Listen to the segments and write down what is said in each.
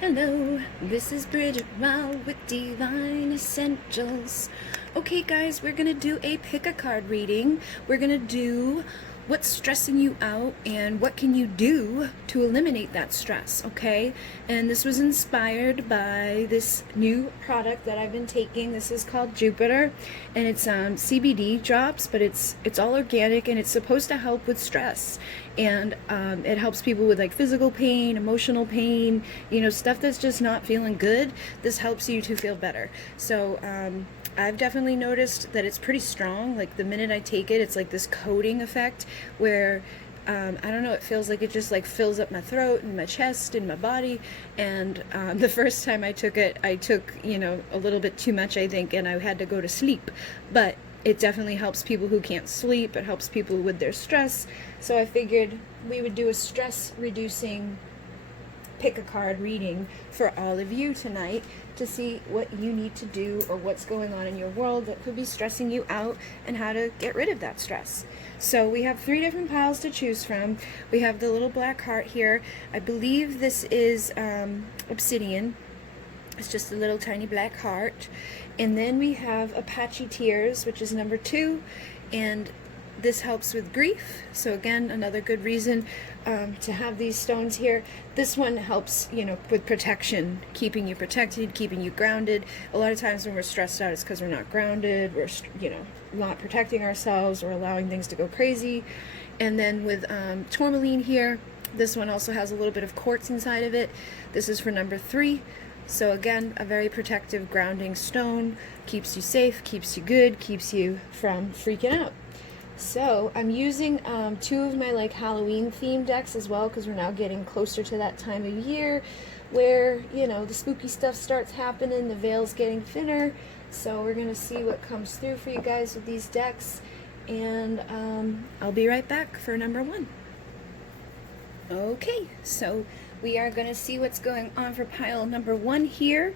Hello, this is Bridget with Divine Essentials. Okay, guys, we're gonna do a pick a card reading. We're gonna do what's stressing you out and what can you do to eliminate that stress, okay? And this was inspired by this new product that I've been taking. This is called Jupiter, and it's CBD drops, but it's all organic, and it's supposed to help with stress. And it helps people with like physical pain, emotional pain, stuff that's just not feeling good. This helps you to feel better. So I've definitely noticed that it's pretty strong. Like the minute I take it, it's like this coating effect where I don't know, it feels like it just like fills up my throat and my chest and my body. And the first time I took it, I took, a little bit too much, I think, and I had to go to sleep. But it definitely helps people who can't sleep. It helps people with their stress. So I figured we would do a stress reducing pick a card reading for all of you tonight to see what you need to do or what's going on in your world that could be stressing you out and how to get rid of that stress. So we have 3 different piles to choose from. We have the little black heart here. I believe this is obsidian. It's just a little tiny black heart. And then we have Apache Tears, which is number 2, and this helps with grief. So again, another good reason to have these stones here. This one helps, with protection, keeping you protected, keeping you grounded. A lot of times when we're stressed out, it's because we're not grounded, we're, not protecting ourselves or allowing things to go crazy. And then with tourmaline here, this one also has a little bit of quartz inside of it. This is for number 3. So again, a very protective, grounding stone. Keeps you safe, keeps you good, keeps you from freaking out. So I'm using 2 of my like Halloween themed decks as well, because we're now getting closer to that time of year where, the spooky stuff starts happening, the veil's getting thinner. So we're going to see what comes through for you guys with these decks. And I'll be right back for number 1. Okay, so we are going to see what's going on for pile number 1 here,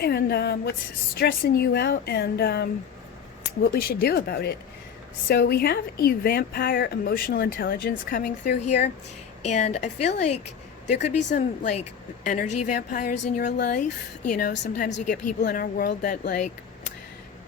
and what's stressing you out, and what we should do about it. So we have a vampire emotional intelligence coming through here, and I feel like there could be some like energy vampires in your life. Sometimes we get people in our world that like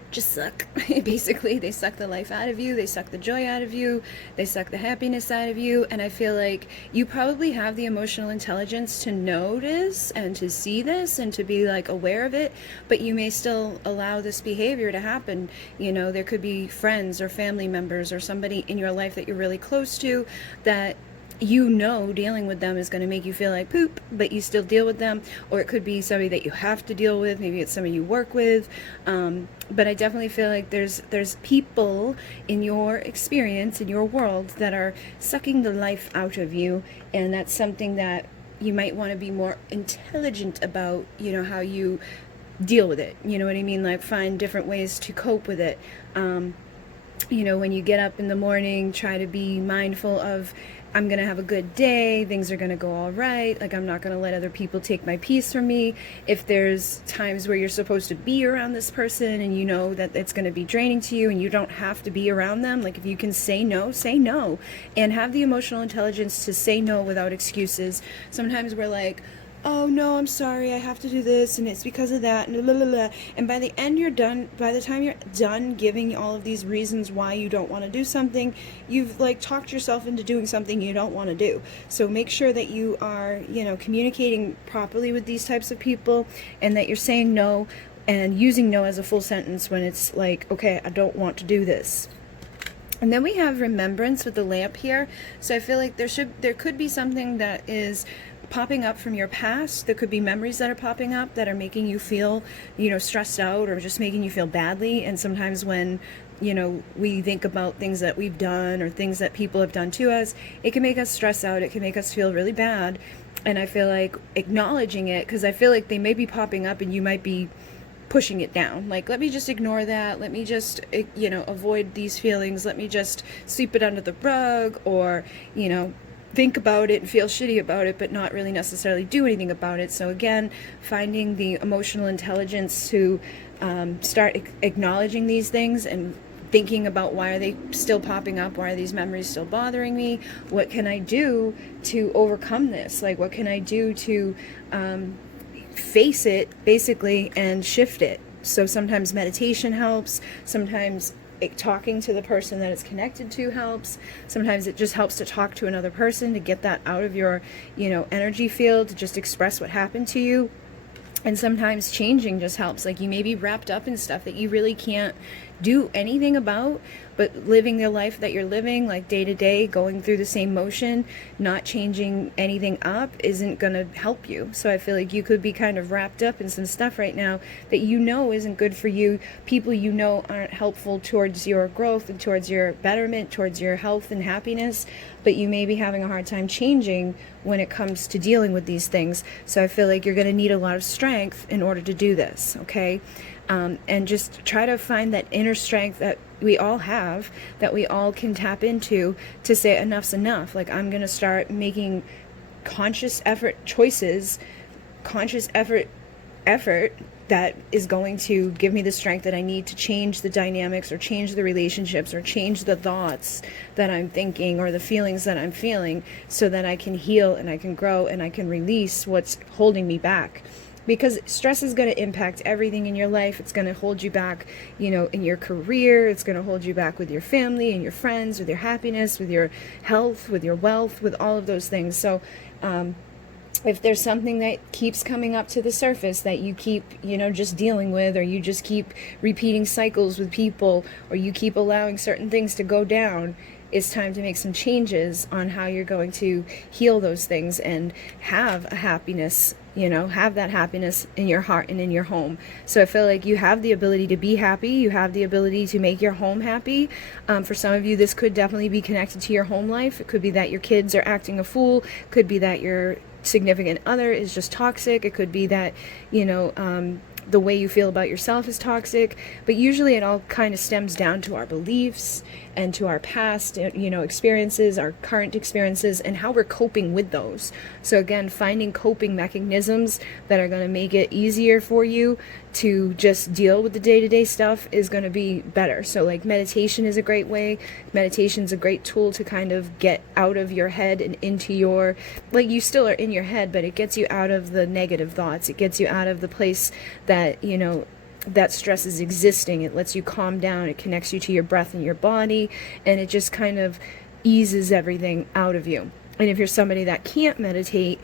just suck. Basically, they suck the life out of you, they suck the joy out of you, they suck the happiness out of you. And I feel like you probably have the emotional intelligence to notice and to see this and to be like aware of it, but you may still allow this behavior to happen. There could be friends or family members or somebody in your life that you're really close to that dealing with them is going to make you feel like poop, but you still deal with them. Or it could be somebody that you have to deal with. Maybe it's somebody you work with. But I definitely feel like there's people in your experience, in your world, that are sucking the life out of you. And that's something that you might want to be more intelligent about, how you deal with it. You know what I mean? Like find different ways to cope with it. When you get up in the morning, try to be mindful of, I'm going to have a good day, things are going to go all right, like I'm not going to let other people take my peace from me. If there's times where you're supposed to be around this person and you know that it's going to be draining to you and you don't have to be around them, like if you can say no, and have the emotional intelligence to say no without excuses. Sometimes we're like, oh no, I'm sorry, I have to do this, and it's because of that, and blah, blah, blah. And by the time you're done giving all of these reasons why you don't want to do something, you've like talked yourself into doing something you don't want to do. So make sure that you are, communicating properly with these types of people, and that you're saying no and using no as a full sentence when it's like, okay, I don't want to do this. And then we have remembrance with the lamp here. So I feel like there could be something that is popping up from your past. There could be memories that are popping up that are making you feel, stressed out or just making you feel badly. And sometimes when, we think about things that we've done or things that people have done to us, it can make us stress out. It can make us feel really bad. And I feel like acknowledging it, because I feel like they may be popping up and you might be pushing it down. Like, let me just ignore that. Let me just, avoid these feelings. Let me just sweep it under the rug, or, think about it and feel shitty about it, but not really necessarily do anything about it. So again, finding the emotional intelligence to start acknowledging these things and thinking about, why are they still popping up? Why are these memories still bothering me? What can I do to overcome this? Like, what can I do to face it basically and shift it. So sometimes meditation helps, sometimes talking to the person that it's connected to helps, sometimes it just helps to talk to another person to get that out of your, energy field, to just express what happened to you. And sometimes changing just helps. Like, you may be wrapped up in stuff that you really can't do anything about, but living the life that you're living, like day to day, going through the same motion, not changing anything up, isn't going to help you. So I feel like you could be kind of wrapped up in some stuff right now that isn't good for you. People aren't helpful towards your growth and towards your betterment, towards your health and happiness, but you may be having a hard time changing when it comes to dealing with these things. So I feel like you're going to need a lot of strength in order to do this, okay? And just try to find that inner strength that we all have, that we all can tap into, to say enough's enough. Like, I'm going to start making conscious effort choices, conscious effort that is going to give me the strength that I need to change the dynamics, or change the relationships, or change the thoughts that I'm thinking, or the feelings that I'm feeling, so that I can heal and I can grow and I can release what's holding me back. Because stress is going to impact everything in your life. It's going to hold you back, in your career. It's going to hold you back with your family and your friends, with your happiness, with your health, with your wealth, with all of those things. So if there's something that keeps coming up to the surface that you keep, just dealing with, or you just keep repeating cycles with people, or you keep allowing certain things to go down, it's time to make some changes on how you're going to heal those things and have a happiness, have that happiness in your heart and in your home. So I feel like you have the ability to be happy. You have the ability to make your home happy. For some of you, this could definitely be connected to your home life. It could be that your kids are acting a fool. It could be that your significant other is just toxic. It could be that, the way you feel about yourself is toxic. But usually it all kind of stems down to our beliefs and to our past, experiences, our current experiences, and how we're coping with those. So again, finding coping mechanisms that are going to make it easier for you to just deal with the day-to-day stuff is going to be better. So like, meditation is a great way. Meditation is a great tool to kind of get out of your head and into your, like, you still are in your head, but it gets you out of the negative thoughts. It gets you out of the place that, that stress is existing. It lets you calm down. It connects you to your breath and your body, and it just kind of eases everything out of you. And if you're somebody that can't meditate,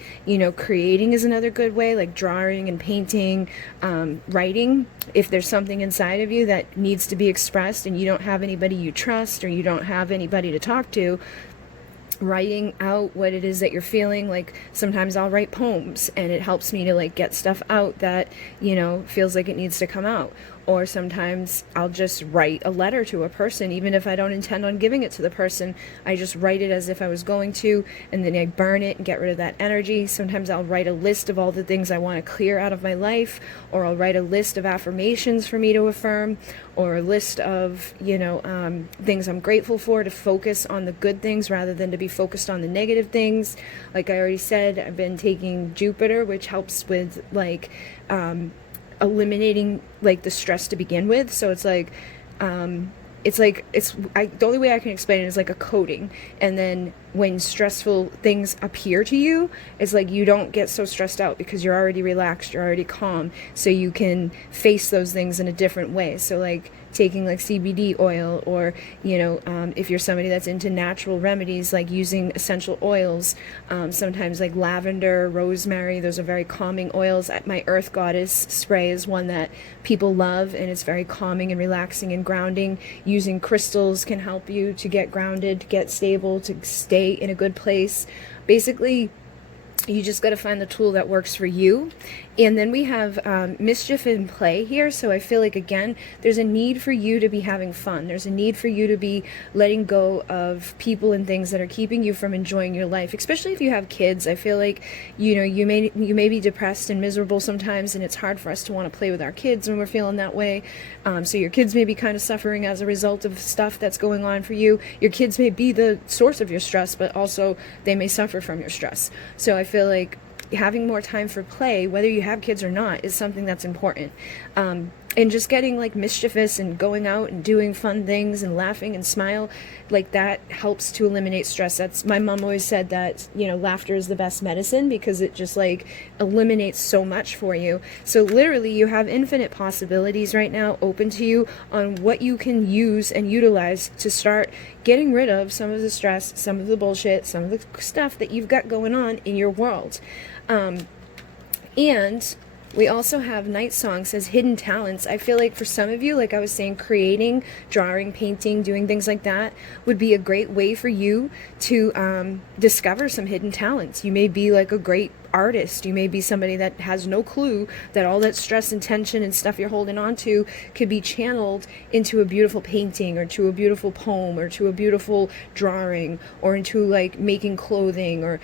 creating is another good way, like drawing and painting, writing. If there's something inside of you that needs to be expressed and you don't have anybody you trust, or you don't have anybody to talk to, writing out what it is that you're feeling. Like, sometimes I'll write poems, and it helps me to like get stuff out that, feels like it needs to come out. Or sometimes I'll just write a letter to a person, even if I don't intend on giving it to the person. I just write it as if I was going to, and then I burn it and get rid of that energy. Sometimes I'll write a list of all the things I want to clear out of my life, or I'll write a list of affirmations for me to affirm, or a list of, things I'm grateful for, to focus on the good things rather than to be focused on the negative things. Like I already said, I've been taking Jupiter, which helps with like, eliminating like the stress to begin with. So it's like, the only way I can explain it is like a coating. And then when stressful things appear to you, it's like you don't get so stressed out because you're already relaxed, you're already calm, so you can face those things in a different way. So like taking like CBD oil, or if you're somebody that's into natural remedies, like using essential oils, sometimes like lavender, rosemary, those are very calming oils. My Earth Goddess spray is one that people love, and it's very calming and relaxing and grounding. Using crystals can help you to get grounded, to get stable, to stay in a good place. Basically, you just got to find the tool that works for you. And then we have mischief in play here. So I feel like, again, there's a need for you to be having fun. There's a need for you to be letting go of people and things that are keeping you from enjoying your life, especially if you have kids. I feel like, you may be depressed and miserable sometimes, and it's hard for us to want to play with our kids when we're feeling that way. So your kids may be kind of suffering as a result of stuff that's going on for you. Your kids may be the source of your stress, but also they may suffer from your stress. So I feel like having more time for play, whether you have kids or not, is something that's important. and just getting like mischievous and going out and doing fun things and laughing and smile, like that helps to eliminate stress. That's, my mom always said that, you know, laughter is the best medicine because it just like eliminates so much for you. So literally you have infinite possibilities right now open to you on what you can use and utilize to start getting rid of some of the stress, some of the bullshit, some of the stuff that you've got going on in your world. And we also have Night Song says hidden talents. I feel like for some of you, like I was saying, creating, drawing, painting, doing things like that would be a great way for you to discover some hidden talents. You may be like a great artist. You may be somebody that has no clue that all that stress and tension and stuff you're holding on to could be channeled into a beautiful painting or to a beautiful poem or to a beautiful drawing or into like making clothing or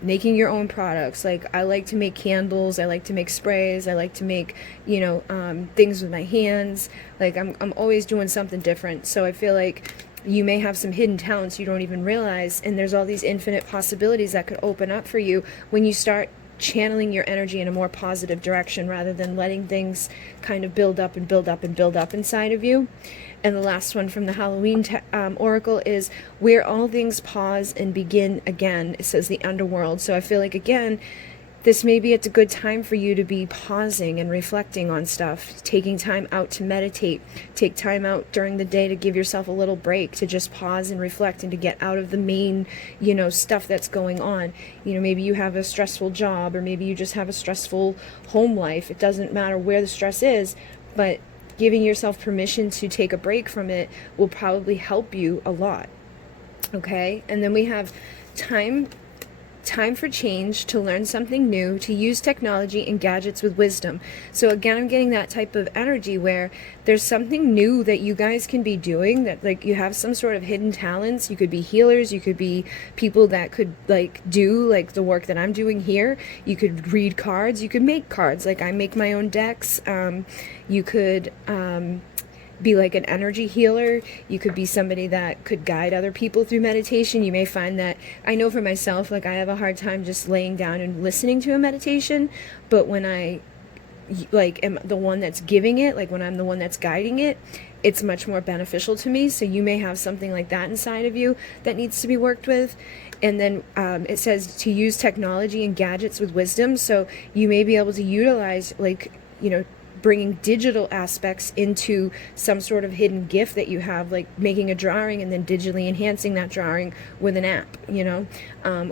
making your own products. Like I like to make candles, I like to make sprays, I like to make, you know, things with my hands. Like I'm always doing something different. So I feel like you may have some hidden talents you don't even realize, and there's all these infinite possibilities that could open up for you when you start channeling your energy in a more positive direction rather than letting things kind of build up and build up and build up inside of you. And the last one from the Halloween oracle is where all things pause and begin again. It says the underworld. So I feel like, again, this may be, it's a good time for you to be pausing and reflecting on stuff, taking time out to meditate, take time out during the day to give yourself a little break, to just pause and reflect and to get out of the main, you know, stuff that's going on. You know, maybe you have a stressful job or maybe you just have a stressful home life. It doesn't matter where the stress is, but giving yourself permission to take a break from it will probably help you a lot. Okay? And then we have time for change, to learn something new, to use technology and gadgets with wisdom. So again, I'm getting that type of energy where there's something new that you guys can be doing, that like you have some sort of hidden talents. You could be healers, you could be people that could like do like the work that I'm doing here. You could read cards, you could make cards, like I make my own decks. You could be like an energy healer. You could be somebody that could guide other people through meditation. You may find that, I know for myself, like I have a hard time just laying down and listening to a meditation, but when I like am the one that's giving it, like when I'm the one that's guiding it, it's much more beneficial to me. So you may have something like that inside of you that needs to be worked with. And then it says to use technology and gadgets with wisdom. So you may be able to utilize, like, you know, bringing digital aspects into some sort of hidden gift that you have, like making a drawing and then digitally enhancing that drawing with an app, you know,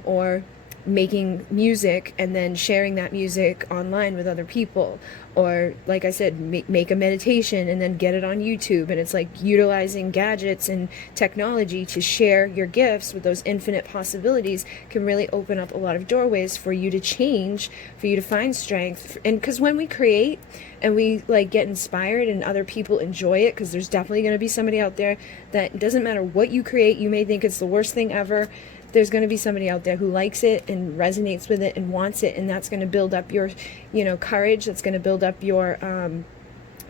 or making music and then sharing that music online with other people, or like I said, make a meditation and then get it on YouTube. And it's like utilizing gadgets and technology to share your gifts with those infinite possibilities can really open up a lot of doorways for you to change, for you to find strength. And because when we create and we like get inspired and other people enjoy it, because there's definitely going to be somebody out there that doesn't matter what you create, you may think it's the worst thing ever, there's going to be somebody out there who likes it and resonates with it and wants it, and that's going to build up your, you know, courage. That's going to build up your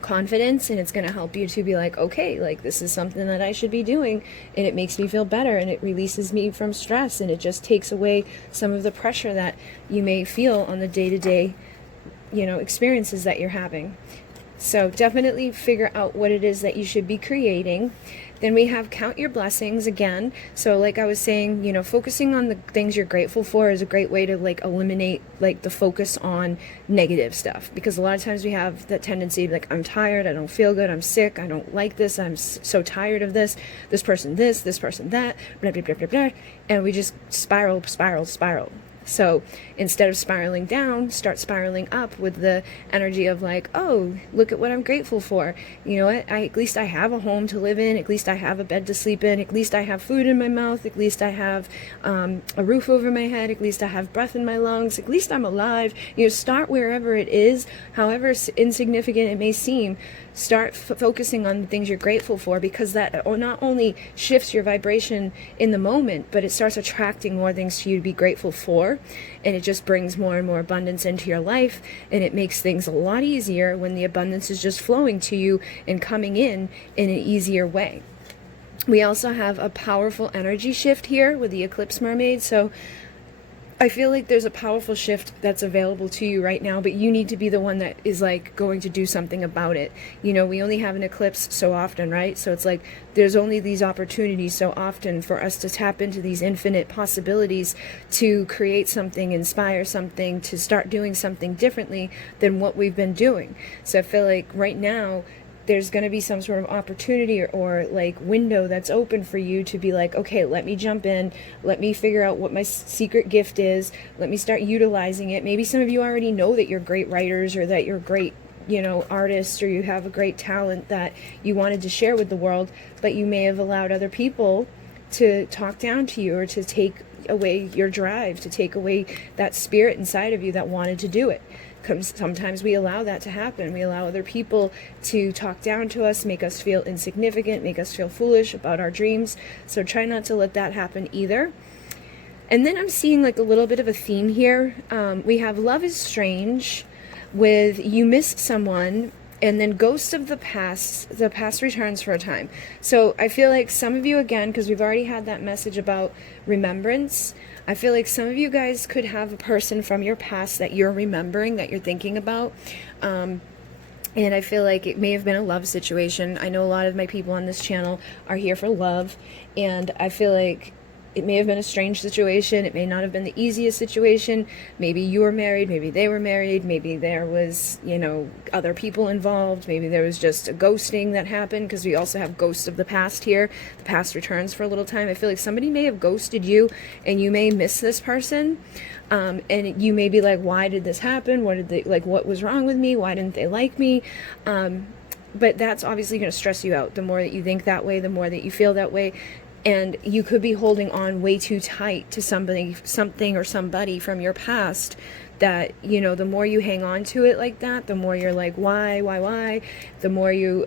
confidence, and it's going to help you to be like, okay, like this is something that I should be doing, and it makes me feel better, and it releases me from stress, and it just takes away some of the pressure that you may feel on the day-to-day, you know, experiences that you're having. So definitely figure out what it is that you should be creating. Then we have count your blessings again. So like I was saying, you know, focusing on the things you're grateful for is a great way to like eliminate like the focus on negative stuff. Because a lot of times we have that tendency to be like, I'm tired, I don't feel good, I'm sick, I don't like this, I'm so tired of this person this person that, blah, blah, blah, blah, blah. And we just spiral. So instead of spiraling down, start spiraling up with the energy of like, oh, look at what I'm grateful for. You know what? At least I have a home to live in. At least I have a bed to sleep in. At least I have food in my mouth. At least I have a roof over my head. At least I have breath in my lungs. At least I'm alive. You know, start wherever it is, however insignificant it may seem. Start focusing on the things you're grateful for, because that not only shifts your vibration in the moment, but it starts attracting more things to you to be grateful for, and it just brings more and more abundance into your life, and it makes things a lot easier when the abundance is just flowing to you and coming in an easier way. We also have a powerful energy shift here with the Eclipse Mermaid. So I feel like there's a powerful shift that's available to you right now, but you need to be the one that is like going to do something about it. You know, we only have an eclipse so often, right? So it's like there's only these opportunities so often for us to tap into these infinite possibilities to create something, inspire something, to start doing something differently than what we've been doing. So I feel like right now there's going to be some sort of opportunity or like window that's open for you to be like, okay, let me jump in, let me figure out what my secret gift is, let me start utilizing it. Maybe some of you already know that you're great writers, or that you're great, you know, artists, or you have a great talent that you wanted to share with the world, but you may have allowed other people to talk down to you, or to take away your drive, to take away that spirit inside of you that wanted to do it. Sometimes we allow that to happen. We allow other people to talk down to us, make us feel insignificant, make us feel foolish about our dreams. So try not to let that happen either. And then I'm seeing like a little bit of a theme here. We have love is strange with you missed someone, and then ghosts of the past returns for a time. So I feel like some of you, again, because we've already had that message about remembrance, I feel like some of you guys could have a person from your past that you're remembering, that you're thinking about. And I feel like it may have been a love situation. I know a lot of my people on this channel are here for love, and I feel like it may have been a strange situation. It may not have been the easiest situation. Maybe you were married, maybe they were married, maybe there was, you know, other people involved, maybe there was just a ghosting that happened, because we also have ghosts of the past here. The past returns for a little time. I feel like somebody may have ghosted you, and you may miss this person. And you may be like, why did this happen? What was wrong with me? Why didn't they like me? But that's obviously going to stress you out. The more that you think that way, the more that you feel that way. And you could be holding on way too tight to something or somebody from your past, that, you know, the more you hang on to it like that, the more you're like, why? The more you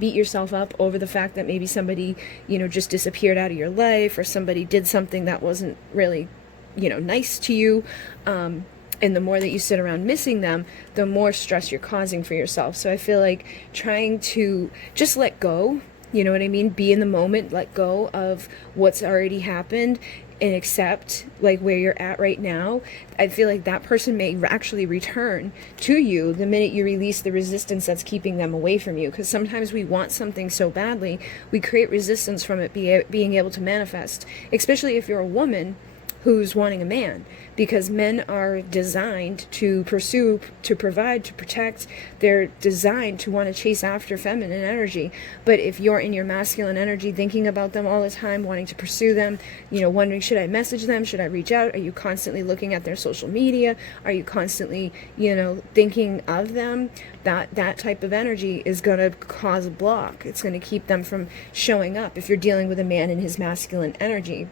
beat yourself up over the fact that maybe somebody, you know, just disappeared out of your life, or somebody did something that wasn't really, you know, nice to you. And the more that you sit around missing them, the more stress you're causing for yourself. So I feel like trying to just let go. You know what I mean? Be in the moment, let go of what's already happened, and accept like where you're at right now. I feel like that person may actually return to you the minute you release the resistance that's keeping them away from you. Because sometimes we want something so badly, we create resistance from it being able to manifest, especially if you're a woman who's wanting a man, because men are designed to pursue, to provide, to protect. They're designed to want to chase after feminine energy. But if you're in your masculine energy, thinking about them all the time, wanting to pursue them, you know, wondering, should I message them? Should I reach out? Are you constantly looking at their social media? Are you constantly, you know, thinking of them? That type of energy is going to cause a block. It's going to keep them from showing up if you're dealing with a man in his masculine energy.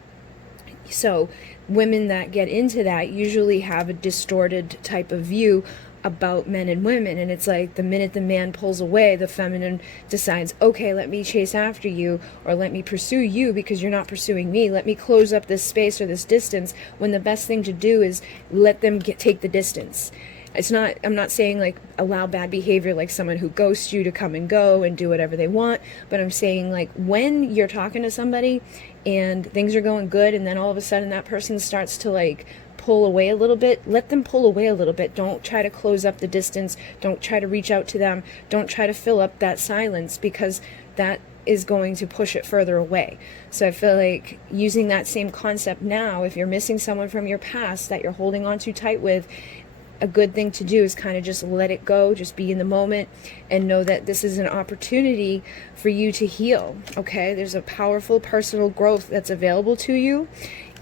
So women that get into that usually have a distorted type of view about men and women, and it's like the minute the man pulls away, the feminine decides, okay, let me chase after you, or let me pursue you because you're not pursuing me. Let me close up this space or this distance, when the best thing to do is let them take the distance. It's not, I'm not saying like allow bad behavior, like someone who ghosts you to come and go and do whatever they want, but I'm saying like when you're talking to somebody and things are going good, and then all of a sudden that person starts to like pull away a little bit, let them pull away a little bit. Don't try to close up the distance. Don't try to reach out to them. Don't try to fill up that silence, because that is going to push it further away. So I feel like using that same concept now, if you're missing someone from your past that you're holding on too tight with, a good thing to do is kind of just let it go, just be in the moment, and know that this is an opportunity for you to heal, okay? There's a powerful personal growth that's available to you.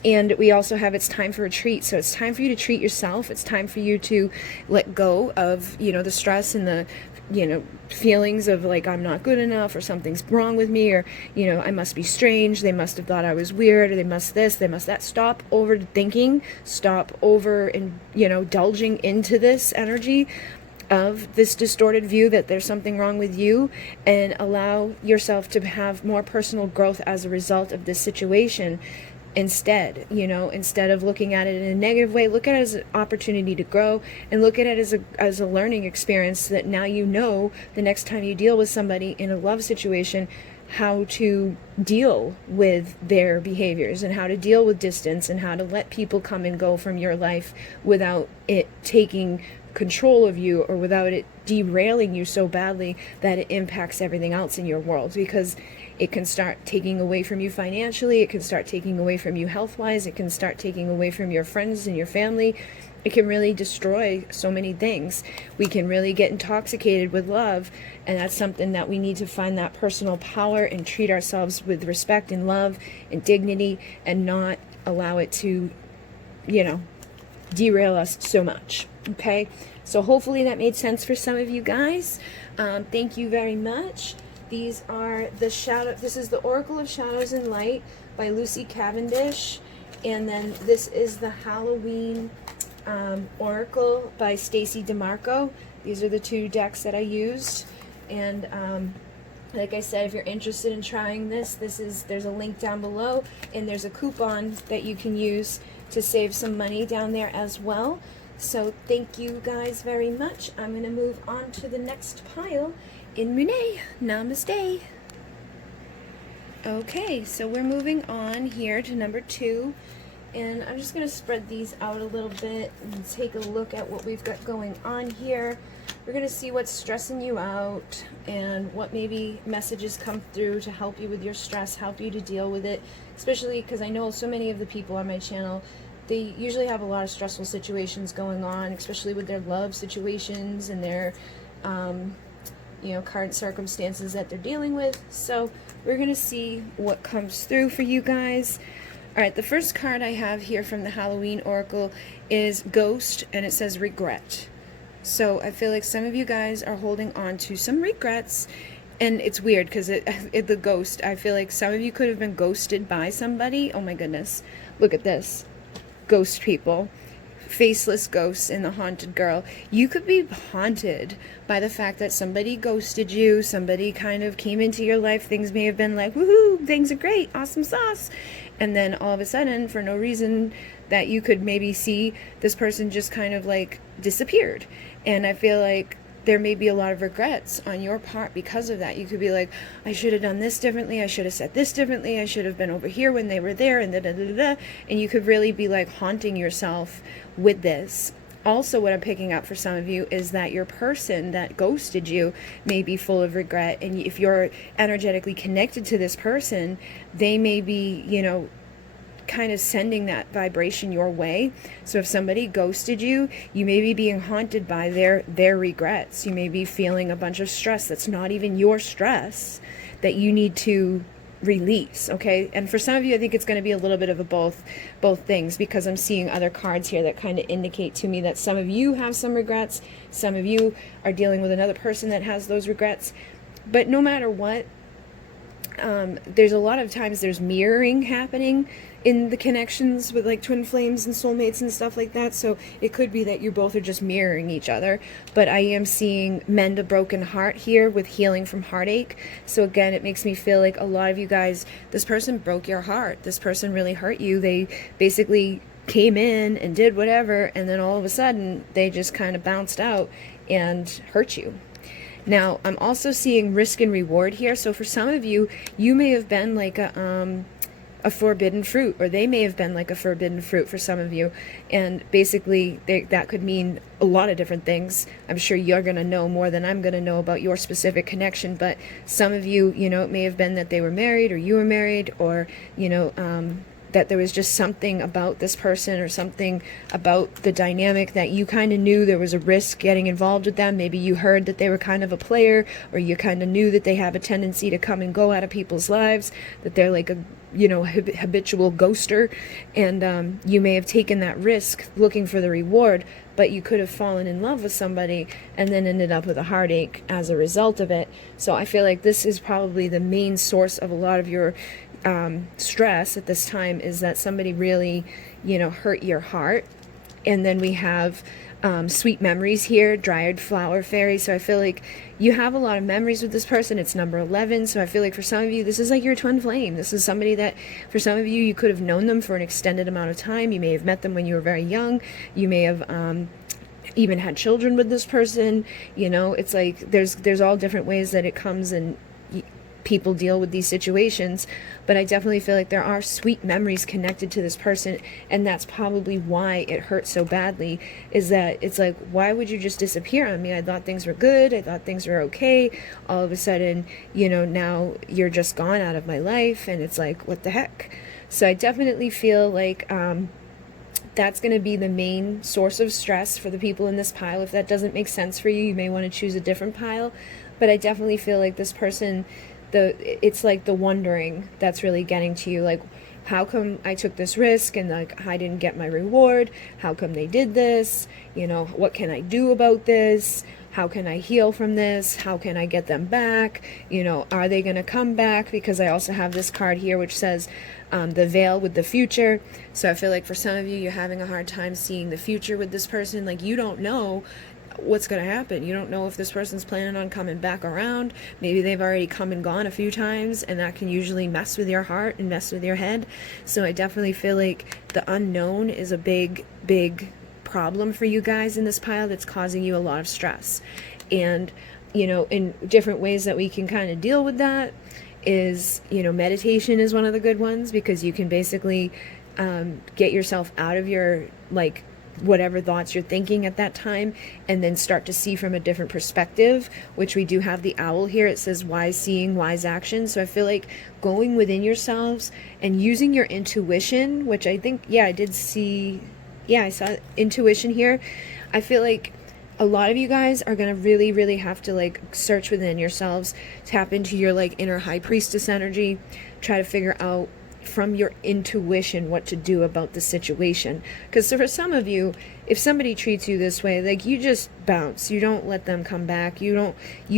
And we also have it's time for a treat. So it's time for you to treat yourself. It's time for you to let go of, you know, the stress and the, you know, feelings of like, I'm not good enough, or something's wrong with me, or, you know, I must be strange. They must have thought I was weird, or they must this, they must that. Stop overthinking. Stop over and, you know, indulging into this energy of this distorted view that there's something wrong with you, and allow yourself to have more personal growth as a result of this situation. Instead, you know, instead of looking at it in a negative way, look at it as an opportunity to grow, and look at it as a learning experience, that now you know the next time you deal with somebody in a love situation how to deal with their behaviors and how to deal with distance and how to let people come and go from your life without it taking control of you or without it derailing you so badly that it impacts everything else in your world, because it can start taking away from you financially, it can start taking away from you health-wise, it can start taking away from your friends and your family. It can really destroy so many things. We can really get intoxicated with love, and that's something that we need to find that personal power and treat ourselves with respect and love and dignity, and not allow it to, derail us so much. Okay, so hopefully that made sense for some of you guys. Thank you very much. These are the shadow. This is the Oracle of Shadows and Light by Lucy Cavendish, and then this is the Halloween Oracle by Stacy DeMarco. These are the two decks that I used, and like I said, if you're interested in trying there's a link down below, and there's a coupon that you can use to save some money down there as well. So thank you guys very much. I'm going to move on to the next pile in Monet. Namaste. Okay, so we're moving on here to number 2. And I'm just going to spread these out a little bit and take a look at what we've got going on here. We're going to see what's stressing you out and what maybe messages come through to help you with your stress, help you to deal with it. Especially because I know so many of the people on my channel, they usually have a lot of stressful situations going on, especially with their love situations and their, current circumstances that they're dealing with. So we're going to see what comes through for you guys. Alright, the first card I have here from the Halloween Oracle is Ghost, and it says regret. So I feel like some of you guys are holding on to some regrets, and it's weird because the ghost, I feel like some of you could have been ghosted by somebody. Oh my goodness, look at this. Ghost people. Faceless ghosts in the Haunted Girl. You could be haunted by the fact that somebody ghosted you, somebody kind of came into your life, things may have been like, woohoo, things are great, awesome sauce, and then all of a sudden, for no reason that you could maybe see, this person just kind of like disappeared. And I feel like there may be a lot of regrets on your part because of that. You could be like, I should have done this differently, I should have said this differently, I should have been over here when they were there, and da-da-da-da-da. And you could really be like haunting yourself with this. Also, what I'm picking up for some of you is that your person that ghosted you may be full of regret, and if you're energetically connected to this person, they may be, kind of sending that vibration your way. So if somebody ghosted you, you may be being haunted by their regrets. You may be feeling a bunch of stress that's not even your stress that you need to release. Okay, and for some of you, I think it's going to be a little bit of a both things, because I'm seeing other cards here that kind of indicate to me that some of you have some regrets, some of you are dealing with another person that has those regrets. But no matter what, there's a lot of times there's mirroring happening in the connections with like twin flames and soulmates and stuff like that. So it could be that you both are just mirroring each other. But I am seeing mend a broken heart here with healing from heartache. So again, it makes me feel like a lot of you guys, this person broke your heart. This person really hurt you. They basically came in and did whatever, and then all of a sudden they just kind of bounced out and hurt you. Now, I'm also seeing risk and reward here. So for some of you, you may have been like a forbidden fruit, or they may have been like a forbidden fruit for some of you. And basically, that could mean a lot of different things. I'm sure you're going to know more than I'm going to know about your specific connection. But some of you, it may have been that they were married, or you were married, or, that there was just something about this person or something about the dynamic that you kind of knew there was a risk getting involved with them. Maybe you heard that they were kind of a player, or you kind of knew that they have a tendency to come and go out of people's lives, that they're like a habitual ghoster, and you may have taken that risk looking for the reward, but you could have fallen in love with somebody and then ended up with a heartache as a result of it. So I feel like this is probably the main source of a lot of your stress at this time, is that somebody really, hurt your heart. And then we have sweet memories here, Dryad Flower Fairy. So I feel like you have a lot of memories with this person. It's number 11. So I feel like for some of you, this is like your twin flame. This is somebody that for some of you, you could have known them for an extended amount of time. You may have met them when you were very young. You may have even had children with this person. It's like there's all different ways that it comes, and people deal with these situations, but I definitely feel like there are sweet memories connected to this person, and that's probably why it hurts so badly, is that it's like, why would you just disappear on me? I thought things were good, I thought things were okay, all of a sudden, you know, now you're just gone out of my life, and it's like, what the heck? So I definitely feel like that's going to be the main source of stress for the people in this pile. If that doesn't make sense for you, you may want to choose a different pile, but I definitely feel like this person, it's like the wondering that's really getting to you. Like, how come I took this risk and like I didn't get my reward? How come they did this? You know, what can I do about this? How can I heal from this? How can I get them back? You know, are they going to come back? Because I also have this card here which says the veil with the future. So I feel like for some of you, you're having a hard time seeing the future with this person. Like, you don't know what's going to happen. You don't know if this person's planning on coming back around. Maybe they've already come and gone a few times, and that can usually mess with your heart and mess with your head. So I definitely feel like the unknown is a big problem for you guys in this pile that's causing you a lot of stress. And, you know, in different ways that we can kind of deal with that is, you know, meditation is one of the good ones, because you can basically get yourself out of your, like, whatever thoughts you're thinking at that time, and then start to see from a different perspective, which we do have the owl here. It says wise seeing, wise action. So I feel like going within yourselves and using your intuition, which I think, yeah, I did see, yeah, I saw intuition here. I feel like a lot of you guys are going to really have to like search within yourselves, tap into your like inner high priestess energy, try to figure out from your intuition what to do about the situation. Because for some of you, if somebody treats you this way, like, you just bounce. You don't let them come back. You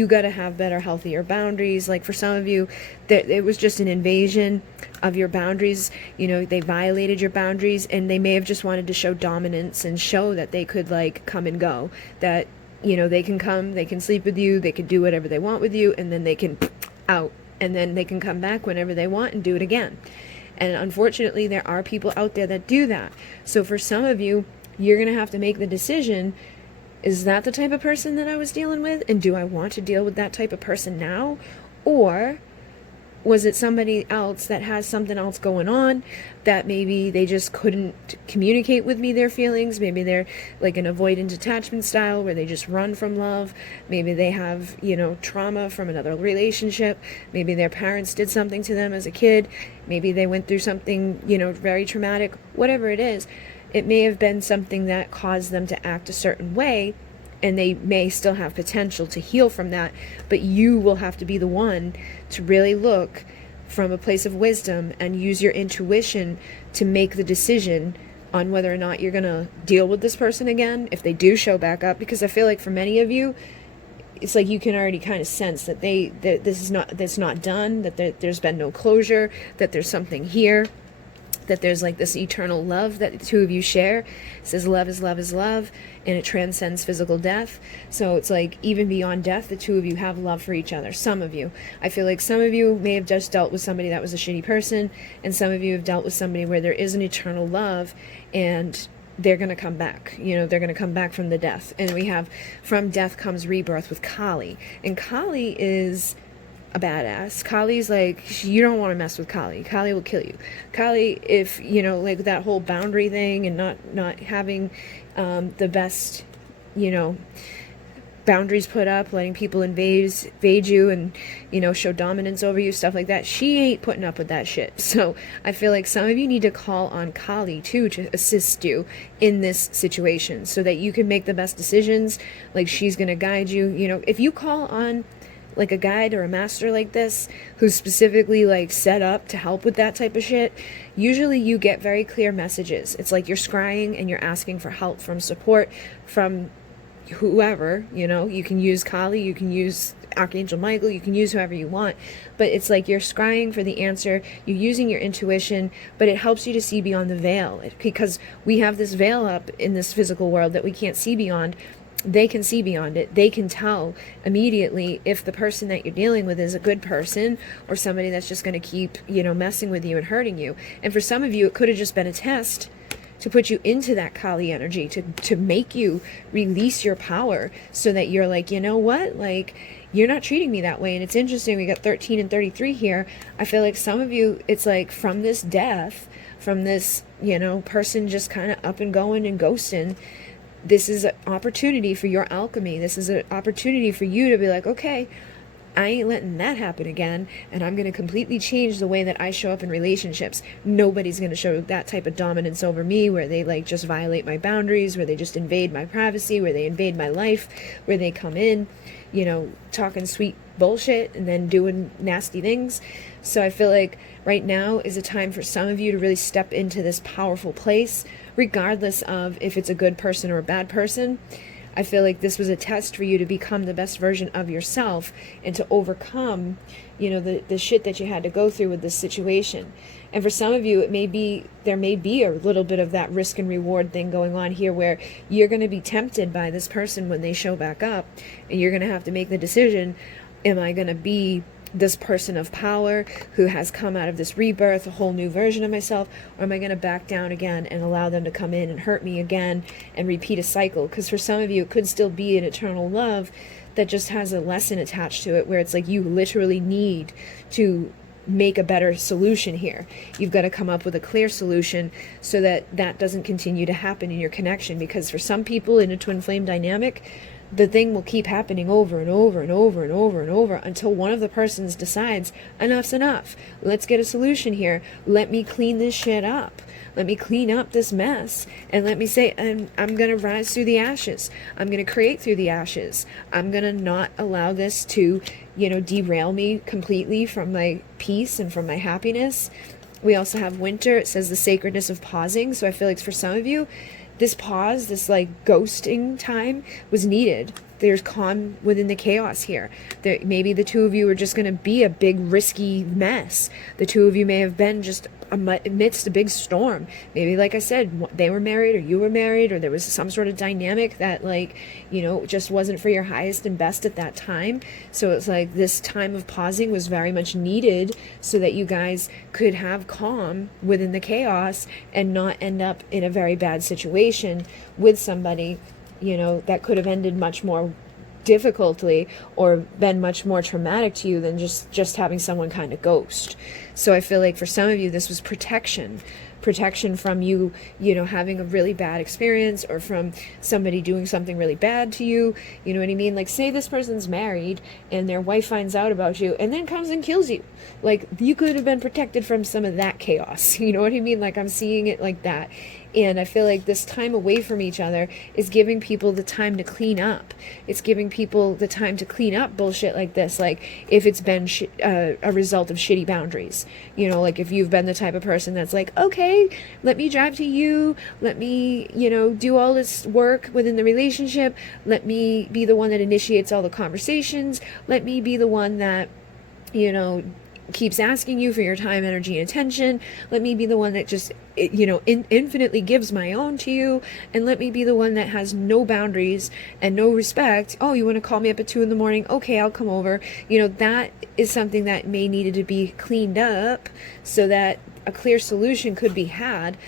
got to have better, healthier boundaries. Like, for some of you, that it was just an invasion of your boundaries. You know, they violated your boundaries, and they may have just wanted to show dominance and show that they could like come and go, that, you know, they can come, they can sleep with you, they can do whatever they want with you, and then they can out, and then they can come back whenever they want and do it again. And unfortunately, there are people out there that do that. So for some of you, you're going to have to make the decision, is that the type of person that I was dealing with? And do I want to deal with that type of person now? Or was it somebody else that has something else going on, that maybe they just couldn't communicate with me their feelings? Maybe they're like an avoidant attachment style where they just run from love. Maybe they have, you know, trauma from another relationship. Maybe their parents did something to them as a kid. Maybe they went through something, you know, very traumatic. Whatever it is, it may have been something that caused them to act a certain way, and they may still have potential to heal from that, but you will have to be the one to really look from a place of wisdom and use your intuition to make the decision on whether or not you're going to deal with this person again if they do show back up. Because I feel like for many of you, it's like you can already kind of sense that that's not done, that there's been no closure, that there's something here, that there's like this eternal love that the two of you share. It says love is love is love, and it transcends physical death. So it's like even beyond death, the two of you have love for each other. Some of you, I feel like some of you may have just dealt with somebody that was a shitty person, and some of you have dealt with somebody where there is an eternal love, and they're going to come back. You know, they're going to come back from the death. And we have from death comes rebirth with Kali, and Kali is a badass. Kali's like, you don't want to mess with Kali. Kali will kill you. Kali, if, you know, like that whole boundary thing and not having the best, you know, boundaries put up, letting people invade you and, you know, show dominance over you, stuff like that. She ain't putting up with that shit. So I feel like some of you need to call on Kali too to assist you in this situation so that you can make the best decisions. Like, she's going to guide you. You know, if you call on like a guide or a master like this who's specifically like set up to help with that type of shit, usually you get very clear messages. It's like you're scrying and you're asking for help, from support, from whoever, you know. You can use Kali, you can use Archangel Michael, you can use whoever you want, but it's like you're scrying for the answer, you're using your intuition, but it helps you to see beyond the veil, because we have this veil up in this physical world that we can't see beyond. They can see beyond it. They can tell immediately if the person that you're dealing with is a good person or somebody that's just going to keep, you know, messing with you and hurting you. And for some of you, it could have just been a test to put you into that Kali energy, to make you release your power, so that you're like, you know what, like, you're not treating me that way. And it's interesting, we got 13 and 33 here. I feel like some of you, it's like from this death, from this, person just kind of up and going and ghosting, this is an opportunity for your alchemy. This is an opportunity for you to be like, okay, I ain't letting that happen again, and I'm going to completely change the way that I show up in relationships. Nobody's going to show that type of dominance over me, where they like just violate my boundaries, where they just invade my privacy, where they invade my life, where they come in, talking sweet bullshit and then doing nasty things. So I feel like right now is a time for some of you to really step into this powerful place, regardless of if it's a good person or a bad person. I feel like this was a test for you to become the best version of yourself and to overcome, the shit that you had to go through with this situation. And for some of you, there may be a little bit of that risk and reward thing going on here, where you're going to be tempted by this person when they show back up, and you're going to have to make the decision, am I going to be this person of power who has come out of this rebirth, a whole new version of myself, or am I going to back down again and allow them to come in and hurt me again and repeat a cycle? Because for some of you, it could still be an eternal love that just has a lesson attached to it, where it's like you literally need to make a better solution here. You've got to come up with a clear solution so that that doesn't continue to happen in your connection. Because for some people in a twin flame dynamic, the thing will keep happening over and over and over and over and over until one of the persons decides, enough's enough. Let's get a solution here. Let me clean this shit up. Let me clean up this mess. And let me say, I'm going to rise through the ashes. I'm going to create through the ashes. I'm going to not allow this to, derail me completely from my peace and from my happiness. We also have winter. It says the sacredness of pausing. So I feel like for some of you, this pause, this like ghosting time was needed. There's calm within the chaos here. Maybe the two of you are just going to be a big risky mess. The two of you may have been just amidst a big storm. Maybe, like I said, they were married or you were married, or there was some sort of dynamic that just wasn't for your highest and best at that time. So it's like this time of pausing was very much needed so that you guys could have calm within the chaos and not end up in a very bad situation with somebody that could have ended much more difficultly or been much more traumatic to you than just having someone kind of ghost. So I feel like for some of you, this was protection from you, having a really bad experience, or from somebody doing something really bad to you. You know what I mean? Like, say this person's married and their wife finds out about you and then comes and kills you. Like, you could have been protected from some of that chaos. You know what I mean? Like, I'm seeing it like that. And I feel like this time away from each other is giving people the time to clean up. It's giving people the time to clean up bullshit like this. Like, if it's been a result of shitty boundaries. Like if you've been the type of person that's like, okay, let me drive to you. Let me, do all this work within the relationship. Let me be the one that initiates all the conversations. Let me be the one that, keeps asking you for your time, energy, and attention. Let me be the one that just, infinitely gives my own to you. And let me be the one that has no boundaries and no respect. Oh, you want to call me up at 2 a.m? Okay, I'll come over. That is something that may needed to be cleaned up so that a clear solution could be had,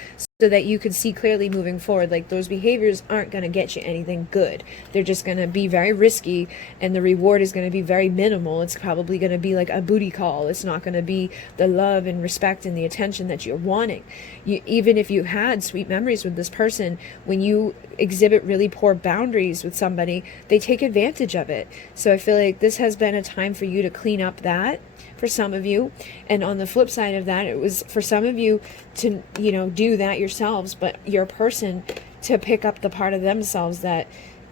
so that you could see clearly moving forward. Like, those behaviors aren't going to get you anything good. They're just going to be very risky, and the reward is going to be very minimal. It's probably going to be like a booty call. It's not going to be the love and respect and the attention that you're wanting. Even if you had sweet memories with this person, when you exhibit really poor boundaries with somebody, they take advantage of it. So I feel like this has been a time for you to clean up that, for some of you. And on the flip side of that, it was for some of you to, do that yourselves, but your person to pick up the part of themselves that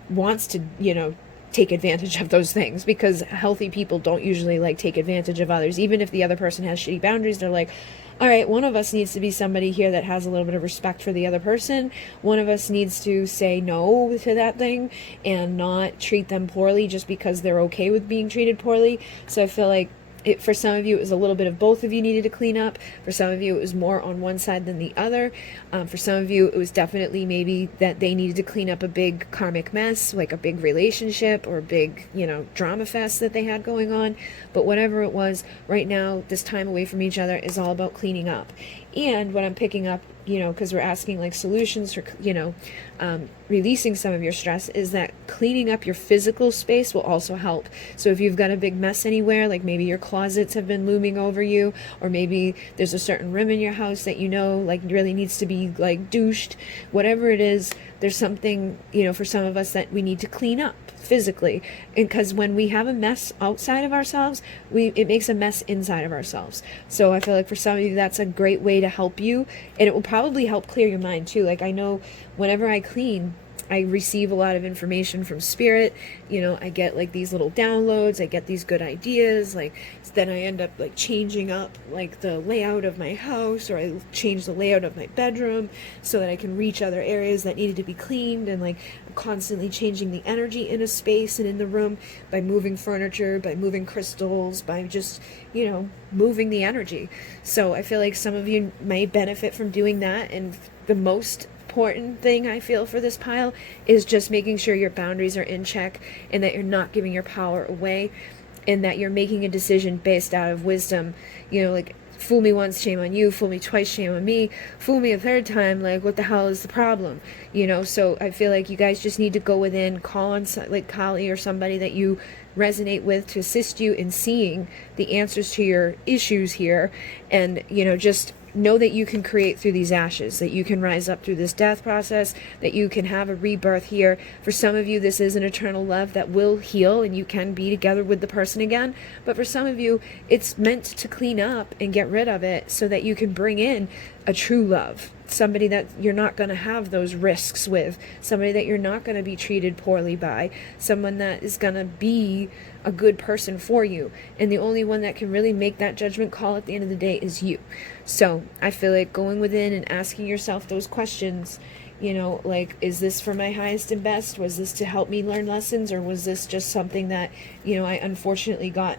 wants to, take advantage of those things, because healthy people don't usually take take of others. Even if the other person has shitty boundaries, they're like, all right, one of us needs to be somebody here that has a little bit of respect for the other person. One of us needs to say no to that thing and not treat them poorly just because they're okay with being treated poorly. So I feel like for some of you, it was a little bit of both of you needed to clean up. For some of you, it was more on one side than the other. For some of you, it was definitely maybe that they needed to clean up a big karmic mess, like a big relationship or a big, drama fest that they had going on. But whatever it was, right now, this time away from each other is all about cleaning up. And what I'm picking up, because we're asking like solutions for, releasing some of your stress, is that cleaning up your physical space will also help. So if you've got a big mess anywhere, like maybe your closets have been looming over you, or maybe there's a certain room in your house that like really needs to be like douched, whatever it is, there's something, for some of us that we need to clean up physically. And because when we have a mess outside of ourselves, it makes a mess inside of ourselves. So I feel like for some of you, that's a great way to help you, and it will probably help clear your mind too. Like I know whenever I clean, I receive a lot of information from spirit. I get like these little downloads, I get these good ideas, like then I end up like changing up like the layout of my house, or I change the layout of my bedroom so that I can reach other areas that needed to be cleaned, and like constantly changing the energy in a space and in the room by moving furniture, by moving crystals, by just moving the energy. So I feel like some of you may benefit from doing that, and the most important thing I feel for this pile is just making sure your boundaries are in check, and that you're not giving your power away, and that you're making a decision based out of wisdom. Like fool me once, shame on you. Fool me twice, shame on me. Fool me a third time, like what the hell is the problem? So I feel like you guys just need to go within, call on like Kali or somebody that you resonate with to assist you in seeing the answers to your issues here, and just know that you can create through these ashes, that you can rise up through this death process, that you can have a rebirth here. For some of you, this is an eternal love that will heal, and you can be together with the person again. But for some of you, it's meant to clean up and get rid of it so that you can bring in a true love, somebody that you're not going to have those risks with, somebody that you're not going to be treated poorly by, someone that is going to be a good person for you. And the only one that can really make that judgment call at the end of the day is you. So I feel like going within and asking yourself those questions, like, is this for my highest and best? Was this to help me learn lessons? Or was this just something that, I unfortunately got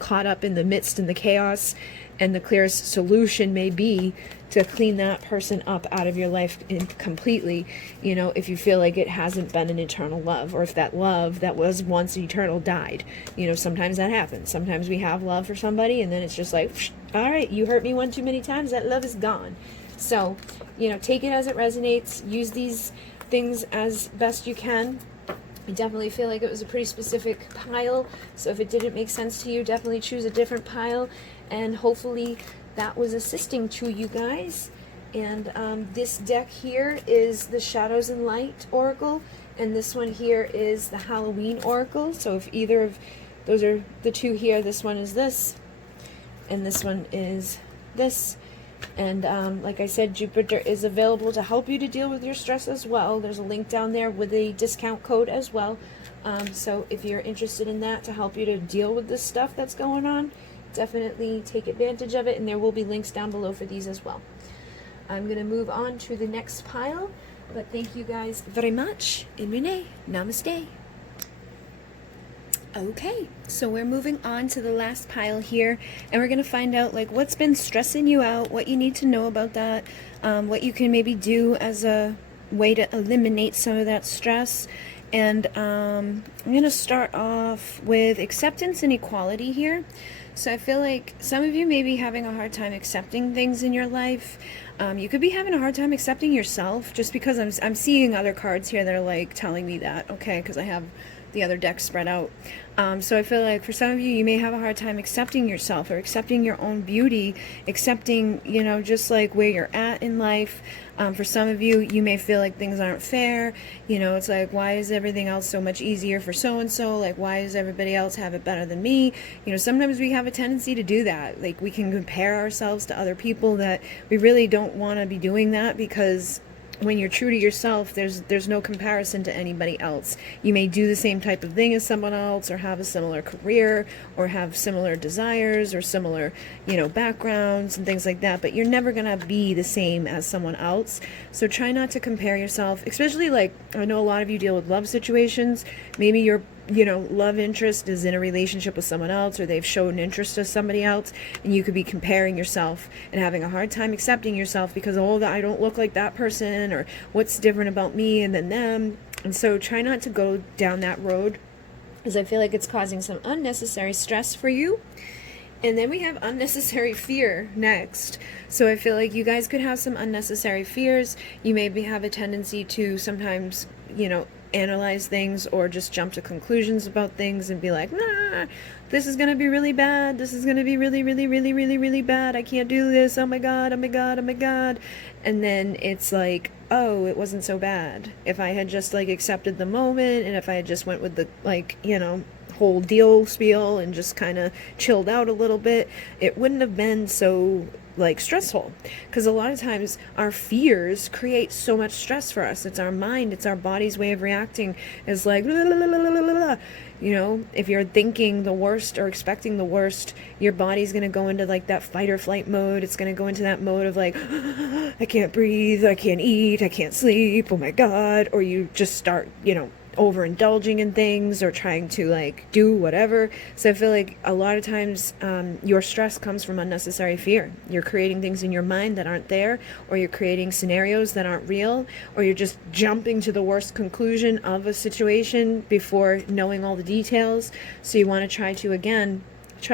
caught up in the midst in the chaos, and the clearest solution may be to clean that person up out of your life completely, if you feel like it hasn't been an eternal love, or if that love that was once eternal died. Sometimes that happens. Sometimes we have love for somebody, and then it's just like, all right, you hurt me one too many times, that love is gone. So, take it as it resonates. Use these things as best you can. I definitely feel like it was a pretty specific pile, so if it didn't make sense to you, definitely choose a different pile, and hopefully that was assisting to you guys. And this deck here is the Shadows and Light Oracle, and this one here is the Halloween Oracle. So if either of those are the two here, this one is this, and this one is this. And like I said, Jupiter is available to help you to deal with your stress as well. There's a link down there with a discount code as well. So if you're interested in that to help you to deal with this stuff that's going on, definitely take advantage of it, and there will be links down below for these as well. I'm going to move on to the next pile, but thank you guys very much. In Renee, namaste. Okay, so we're moving on to the last pile here, and we're going to find out like what's been stressing you out, what you need to know about that, what you can maybe do as a way to eliminate some of that stress. And I'm going to start off with acceptance and equality here. So I feel like some of you may be having a hard time accepting things in your life. You could be having a hard time accepting yourself, just because I'm seeing other cards here that are like telling me that, okay, because I have the other deck spread out. So I feel like for some of you, you may have a hard time accepting yourself, or accepting your own beauty, accepting, just like where you're at in life. For some of you, you may feel like things aren't fair. It's like, why is everything else so much easier for so-and-so? Like, why does everybody else have it better than me? Sometimes we have a tendency to do that. Like, we can compare ourselves to other people that we really don't want to be doing that, because when you're true to yourself, there's no comparison to anybody else. You may do the same type of thing as someone else, or have a similar career, or have similar desires, or similar, backgrounds and things like that, but you're never gonna be the same as someone else. So try not to compare yourself, especially like, I know a lot of you deal with love situations. Maybe your love interest is in a relationship with someone else, or they've shown interest to somebody else, and you could be comparing yourself and having a hard time accepting yourself because, oh, I don't look like that person, or what's different about me and then them. And so try not to go down that road, because I feel like it's causing some unnecessary stress for you. And then we have unnecessary fear next. So I feel like you guys could have some unnecessary fears. You maybe have a tendency to sometimes, analyze things or just jump to conclusions about things and be like, nah, this is going to be really bad. This is going to be really, really, really, really, really bad. I can't do this. Oh my God, oh my God, oh my God. And then it's like, oh, it wasn't so bad. If I had just accepted the moment, and if I had just went with the whole deal spiel and just kind of chilled out a little bit, it wouldn't have been so stressful. Because a lot of times our fears create so much stress for us. It's our mind, it's our body's way of reacting. It's like la, la, la, la, la, la, la. If you're thinking the worst or expecting the worst, your body's going to go into that fight or flight mode. It's going to go into that mode of I can't breathe, I can't eat, I can't sleep, oh my God. Or you just start overindulging in things or trying to do whatever. So I feel like a lot of times your stress comes from unnecessary fear. You're creating things in your mind that aren't there, or you're creating scenarios that aren't real, or you're just jumping to the worst conclusion of a situation before knowing all the details. So you want to try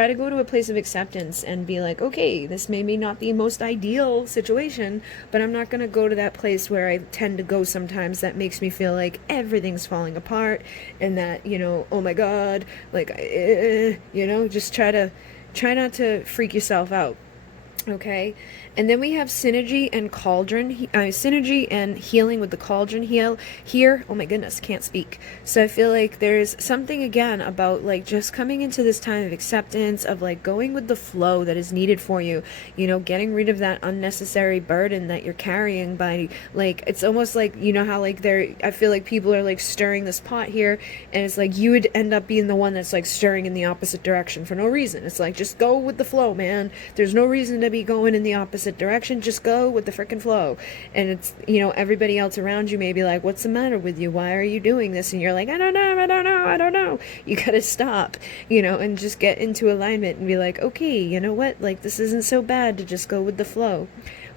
to go to a place of acceptance and be like, okay, this may not be the most ideal situation, but I'm not going to go to that place where I tend to go sometimes that makes me feel like everything's falling apart and that, oh my God, just try not to freak yourself out. Okay, and then we have synergy and synergy and healing with the cauldron here. Oh my goodness, can't speak. So I feel like there's something again about just coming into this time of acceptance, of going with the flow that is needed for you. Getting rid of that unnecessary burden that you're carrying by it's almost how I feel like people are stirring this pot here, and it's you would end up being the one that's stirring in the opposite direction for no reason. It's just go with the flow, man. There's no reason to be going in the opposite direction. Just go with the frickin' flow. And it's everybody else around you may be like, what's the matter with you, why are you doing this? And you're like, I don't know. You gotta stop, and just get into alignment and be like, okay, you know what, this isn't so bad to just go with the flow.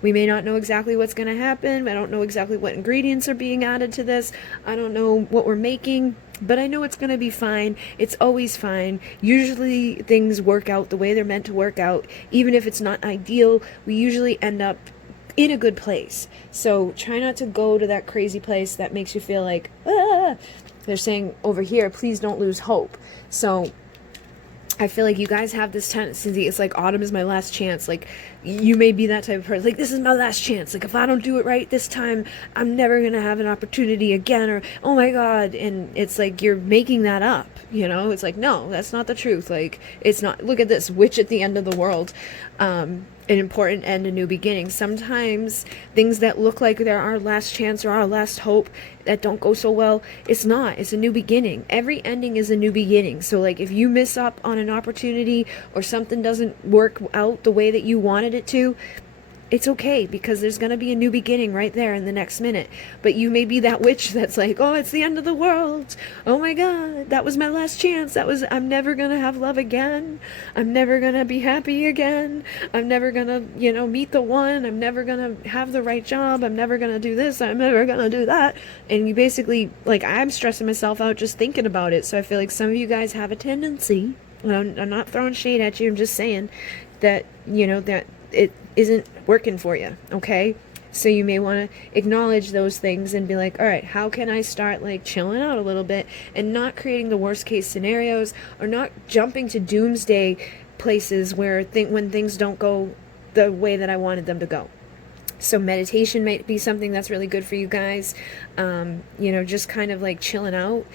We may not know exactly what's going to happen. I don't know exactly what ingredients are being added to this. I don't know what we're making, but I know it's going to be fine. It's always fine. Usually things work out the way they're meant to work out. Even if it's not ideal, we usually end up in a good place. So try not to go to that crazy place that makes you feel like, ah. They're saying over here, please don't lose hope. So I feel like you guys have this tendency, it's autumn is my last chance. You may be that type of person, this is my last chance. If I don't do it right this time, I'm never going to have an opportunity again, or, oh my God. And it's you're making that up, It's no, that's not the truth. It's not, look at this, witch at the end of the world. An important end, a new beginning. Sometimes things that look like they're our last chance or our last hope that don't go so well, it's not. It's a new beginning. Every ending is a new beginning. So if you miss up on an opportunity or something doesn't work out the way that you wanted it to, it's okay, because there's going to be a new beginning right there in the next minute. But you may be that witch that's oh, it's the end of the world. Oh my God, that was my last chance. I'm never going to have love again. I'm never going to be happy again. I'm never going to, meet the one. I'm never going to have the right job. I'm never going to do this. I'm never going to do that. And you basically, I'm stressing myself out just thinking about it. So I feel like some of you guys have a tendency, I'm not throwing shade at you, I'm just saying that, that it isn't working for you, okay? So you may want to acknowledge those things and be like, all right, how can I start chilling out a little bit and not creating the worst case scenarios, or not jumping to doomsday places where when things don't go the way that I wanted them to go. So meditation might be something that's really good for you guys. Just kind of chilling out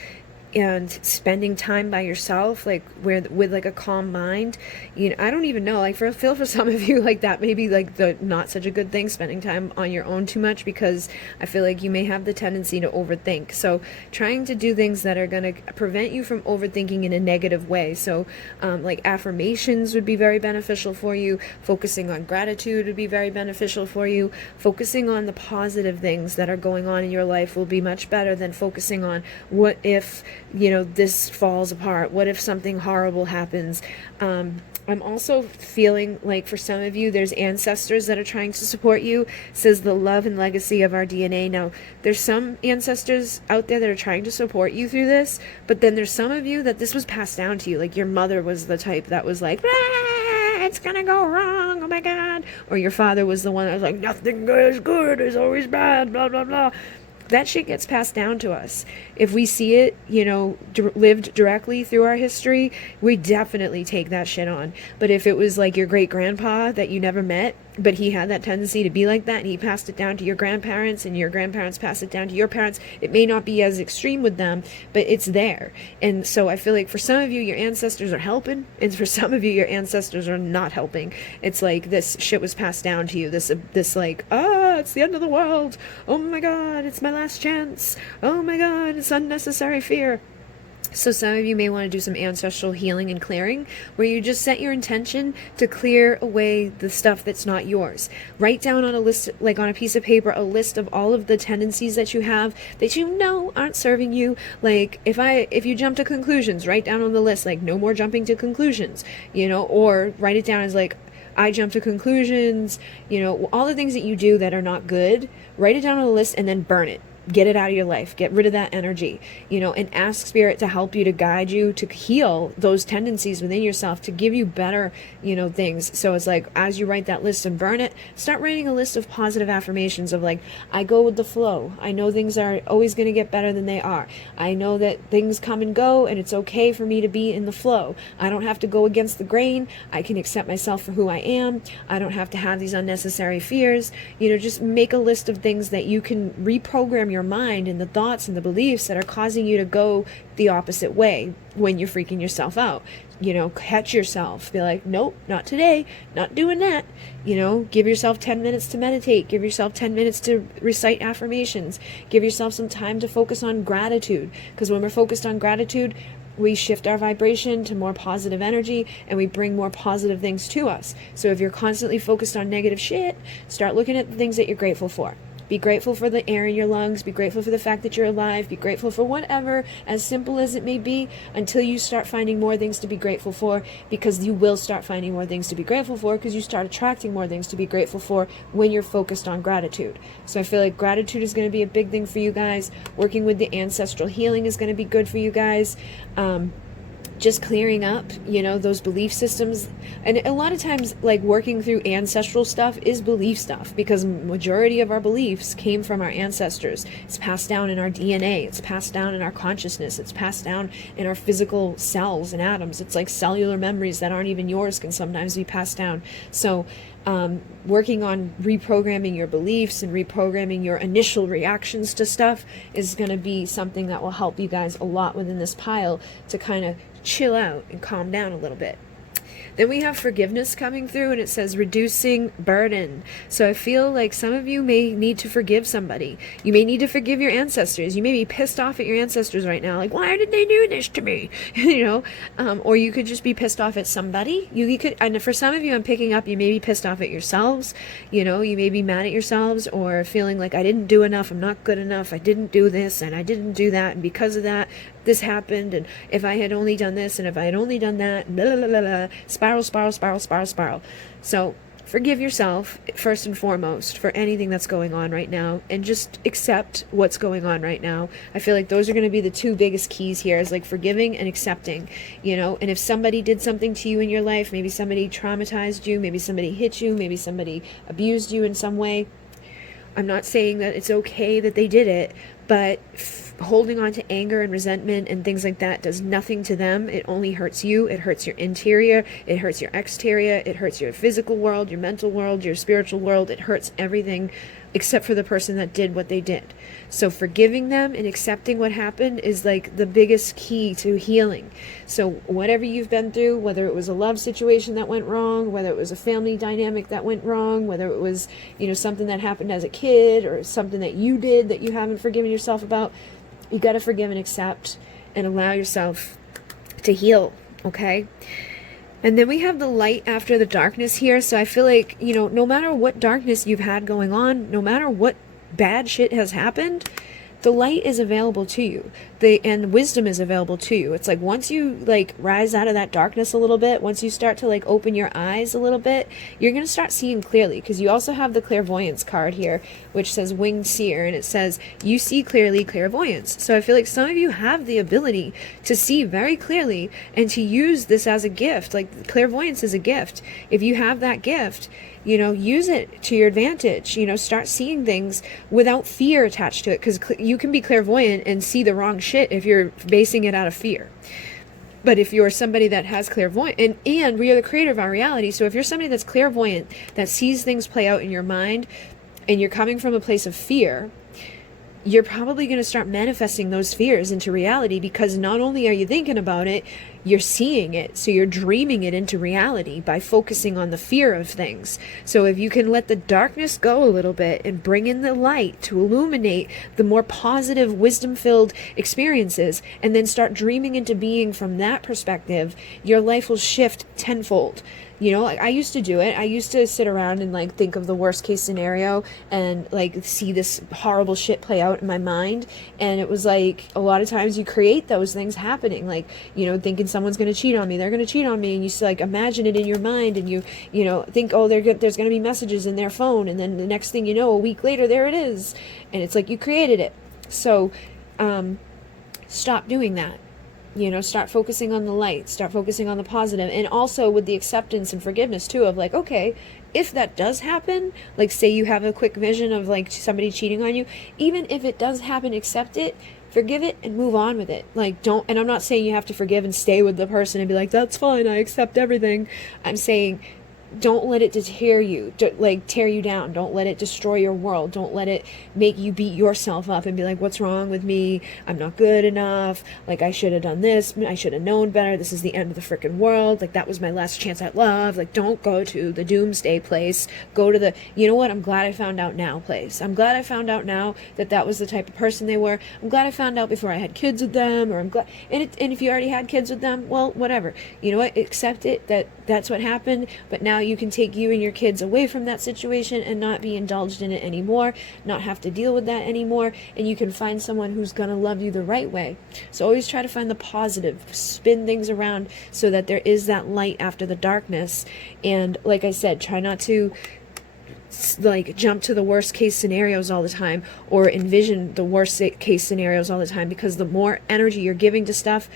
and spending time by yourself, with a calm mind. I don't even know, feel for some of you, that may be the not such a good thing, spending time on your own too much, because I feel like you may have the tendency to overthink. So trying to do things that are going to prevent you from overthinking in a negative way. So affirmations would be very beneficial for you. Focusing on gratitude would be very beneficial for you. Focusing on the positive things that are going on in your life will be much better than focusing on what if this falls apart, what if something horrible happens. I'm also feeling for some of you, there's ancestors that are trying to support you. It says the love and legacy of our DNA. Now, there's some ancestors out there that are trying to support you through this, but then there's some of you that this was passed down to you. Your mother was the type that was "Ah!" it's gonna go wrong, oh my god. Or your father was the one that was like, nothing is good, it's always bad, blah blah blah. That shit gets passed down to us. If we see it, lived directly through our history, we definitely take that shit on. But if it was like your great grandpa that you never met, but he had that tendency to be like that, and he passed it down to your grandparents, and your grandparents passed it down to your parents, it may not be as extreme with them, but it's there. And so I feel like for some of you, your ancestors are helping, and for some of you, your ancestors are not helping. It's like this shit was passed down to you. This like, it's the end of the world. Oh my god, it's my last chance. Oh my god, it's unnecessary fear. So some of you may want to do some ancestral healing and clearing, where you just set your intention to clear away the stuff that's not yours. Write down on a list, like on a piece of paper, a list of all of the tendencies that you have that you know aren't serving you. Like if you jump to conclusions, write down on the list, like no more jumping to conclusions, or write it down as like, I jump to conclusions, all the things that you do that are not good, write it down on a list and then burn it. Get it out of your life. Get rid of that energy, and ask spirit to help you, to guide you, to heal those tendencies within yourself, to give you better, things. So it's like, as you write that list and burn it, start writing a list of positive affirmations of like, I go with the flow. I know things are always going to get better than they are. I know that things come and go, and it's okay for me to be in the flow. I don't have to go against the grain. I can accept myself for who I am. I don't have to have these unnecessary fears. Just make a list of things that you can reprogram your mind and the thoughts and the beliefs that are causing you to go the opposite way when you're freaking yourself out. Catch yourself, be like, nope, not today, not doing that. Give yourself 10 minutes to meditate, give yourself 10 minutes to recite affirmations, give yourself some time to focus on gratitude, because when we're focused on gratitude, we shift our vibration to more positive energy, and we bring more positive things to us. So if you're constantly focused on negative shit, start looking at the things that you're grateful for. Be grateful for the air in your lungs. Be grateful for the fact that you're alive. Be grateful for whatever, as simple as it may be, until you start finding more things to be grateful for, because you will start finding more things to be grateful for, because you start attracting more things to be grateful for when you're focused on gratitude. So I feel like gratitude is going to be a big thing for you guys. Working with the ancestral healing is going to be good for you guys. Just clearing up, those belief systems. And a lot of times, like, working through ancestral stuff is belief stuff, because majority of our beliefs came from our ancestors. It's passed down in our DNA. It's passed down in our consciousness. It's passed down in our physical cells and atoms. It's like cellular memories that aren't even yours can sometimes be passed down. So working on reprogramming your beliefs and reprogramming your initial reactions to stuff is going to be something that will help you guys a lot within this pile to kind of chill out and calm down a little bit. Then we have forgiveness coming through, and it says reducing burden. So I feel like some of you may need to forgive somebody. You may need to forgive your ancestors. You may be pissed off at your ancestors right now, like, why did they do this to me? Or you could just be pissed off at somebody. You could, and for some of you, I'm picking up, you may be pissed off at yourselves. You may be mad at yourselves, or feeling like, I didn't do enough, I'm not good enough, I didn't do this, and I didn't do that, and because of that, this happened, and if I had only done this, and if I had only done that, blah, blah, blah, blah, spiral, spiral, spiral, spiral, spiral. So forgive yourself first and foremost for anything that's going on right now, and just accept what's going on right now. I feel like those are going to be the two biggest keys here, is like forgiving and accepting, and if somebody did something to you in your life, maybe somebody traumatized you, maybe somebody hit you, maybe somebody abused you in some way. I'm not saying that it's okay that they did it, but holding on to anger and resentment and things like that does nothing to them. It only hurts you. It hurts your interior. It hurts your exterior. It hurts your physical world, your mental world, your spiritual world. It hurts everything except for the person that did what they did. So forgiving them and accepting what happened is like the biggest key to healing. So whatever you've been through, whether it was a love situation that went wrong, whether it was a family dynamic that went wrong, whether it was, something that happened as a kid, or something that you did that you haven't forgiven yourself about, you got to forgive and accept and allow yourself to heal, okay? And then we have the light after the darkness here. So I feel like, no matter what darkness you've had going on, no matter what bad shit has happened, the light is available to you. And wisdom is available to you. It's like once you like rise out of that darkness a little bit, once you start to like open your eyes a little bit, you're going to start seeing clearly, because you also have the clairvoyance card here, which says winged seer, and it says you see clearly, clairvoyance. So I feel like some of you have the ability to see very clearly and to use this as a gift. Like clairvoyance is a gift. If you have that gift, you know, use it to your advantage. You know, start seeing things without fear attached to it, because you can be clairvoyant and see the wrong shit if you're basing it out of fear. But if you're somebody that has clairvoyant, and we are the creator of our reality, so if you're somebody that's clairvoyant, that sees things play out in your mind, and you're coming from a place of fear, you're probably going to start manifesting those fears into reality, because not only are you thinking about it, you're seeing it. So you're dreaming it into reality by focusing on the fear of things. So if you can let the darkness go a little bit and bring in the light to illuminate the more positive, wisdom-filled experiences, and then start dreaming into being from that perspective, your life will shift tenfold. You know, like I used to do it. I used to sit around and like think of the worst case scenario and like see this horrible shit play out in my mind. And it was like a lot of times you create those things happening, like, you know, thinking someone's going to cheat on me, they're going to cheat on me. And you like imagine it in your mind, and you know, think, oh, there's going to be messages in their phone. And then the next thing you know, a week later, there it is. And it's like you created it. So stop doing that. You know, start focusing on the light, start focusing on the positive, and also with the acceptance and forgiveness too of like, okay, if that does happen, like say you have a quick vision of like somebody cheating on you, even if it does happen, accept it, forgive it, and move on with it. Like and I'm not saying you have to forgive and stay with the person and be like, that's fine, I accept everything. I'm saying don't let it tear you down. Don't let it destroy your world. Don't let it make you beat yourself up and be like, what's wrong with me? I'm not good enough. Like, I should have done this. I should have known better. This is the end of the freaking world. Like, that was my last chance at love. Like, don't go to the doomsday place. Go to the, you know what? I'm glad I found out now place. I'm glad I found out now that was the type of person they were. I'm glad I found out before I had kids with them, or I'm glad, and if you already had kids with them, well, whatever. You know what? Accept it that's what happened, but now you can take you and your kids away from that situation and not be indulged in it anymore, not have to deal with that anymore, and you can find someone who's going to love you the right way. So always try to find the positive, spin things around so that there is that light after the darkness. And like I said, try not to like jump to the worst case scenarios all the time, or envision the worst case scenarios all the time, because the more energy you're giving to stuff,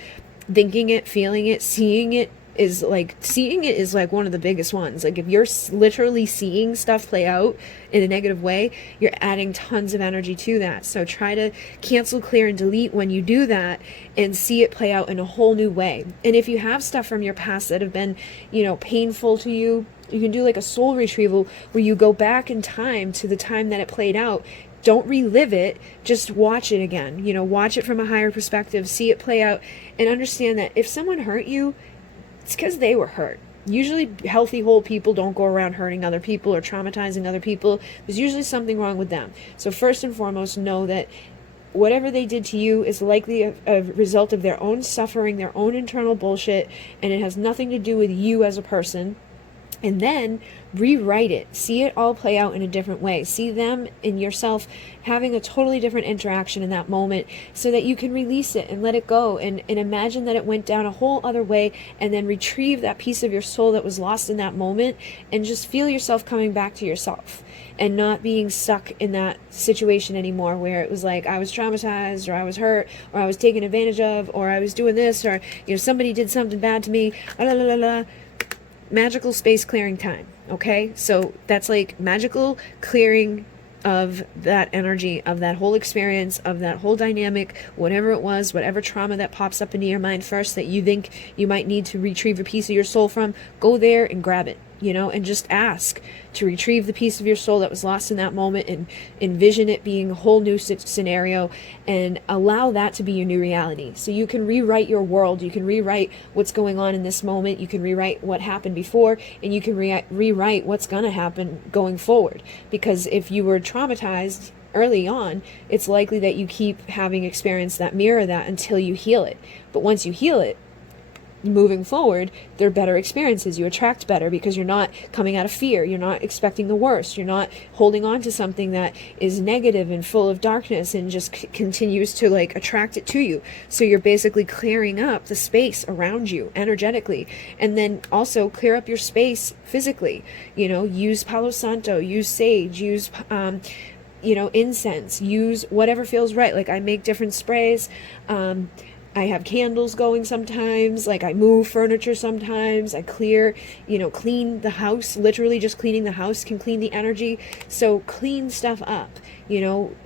thinking it, feeling it, seeing it is like one of the biggest ones. Like if you're literally seeing stuff play out in a negative way, you're adding tons of energy to that. So try to cancel, clear, and delete when you do that, and see it play out in a whole new way. And if you have stuff from your past that have been, you know, painful to you, you can do like a soul retrieval where you go back in time to the time that it played out. Don't relive it, just watch it again. You know, watch it from a higher perspective, see it play out, and understand that if someone hurt you, it's because they were hurt. Usually healthy, whole people don't go around hurting other people or traumatizing other people. There's usually something wrong with them. So first and foremost, know that whatever they did to you is likely a result of their own suffering, their own internal bullshit, and it has nothing to do with you as a person. And then rewrite it. See it all play out in a different way. See them and yourself having a totally different interaction in that moment, so that you can release it and let it go, and imagine that it went down a whole other way, and then retrieve that piece of your soul that was lost in that moment, and just feel yourself coming back to yourself and not being stuck in that situation anymore, where it was like I was traumatized, or I was hurt, or I was taken advantage of, or I was doing this, or you know, somebody did something bad to me. La, la, la, la. Magical space clearing time. Okay, so that's like magical clearing of that energy, of that whole experience, of that whole dynamic, whatever it was, whatever trauma that pops up into your mind first that you think you might need to retrieve a piece of your soul from. Go there and grab it, you know, and just ask to retrieve the piece of your soul that was lost in that moment, and envision it being a whole new scenario, and allow that to be your new reality. So you can rewrite your world, you can rewrite what's going on in this moment, you can rewrite what happened before, and you can rewrite what's going to happen going forward. Because if you were traumatized early on, it's likely that you keep having experience that mirror that until you heal it. But once you heal it, moving forward, they're better experiences. You attract better because you're not coming out of fear. You're not expecting the worst. You're not holding on to something that is negative and full of darkness and just continues to like attract it to you. So you're basically clearing up the space around you energetically, and then also clear up your space physically. Use Palo Santo, use sage, use incense, use whatever feels right. Like I make different sprays. I have candles going sometimes, like I move furniture sometimes, I clean the house. Literally just cleaning the house can clean the energy. So clean stuff up,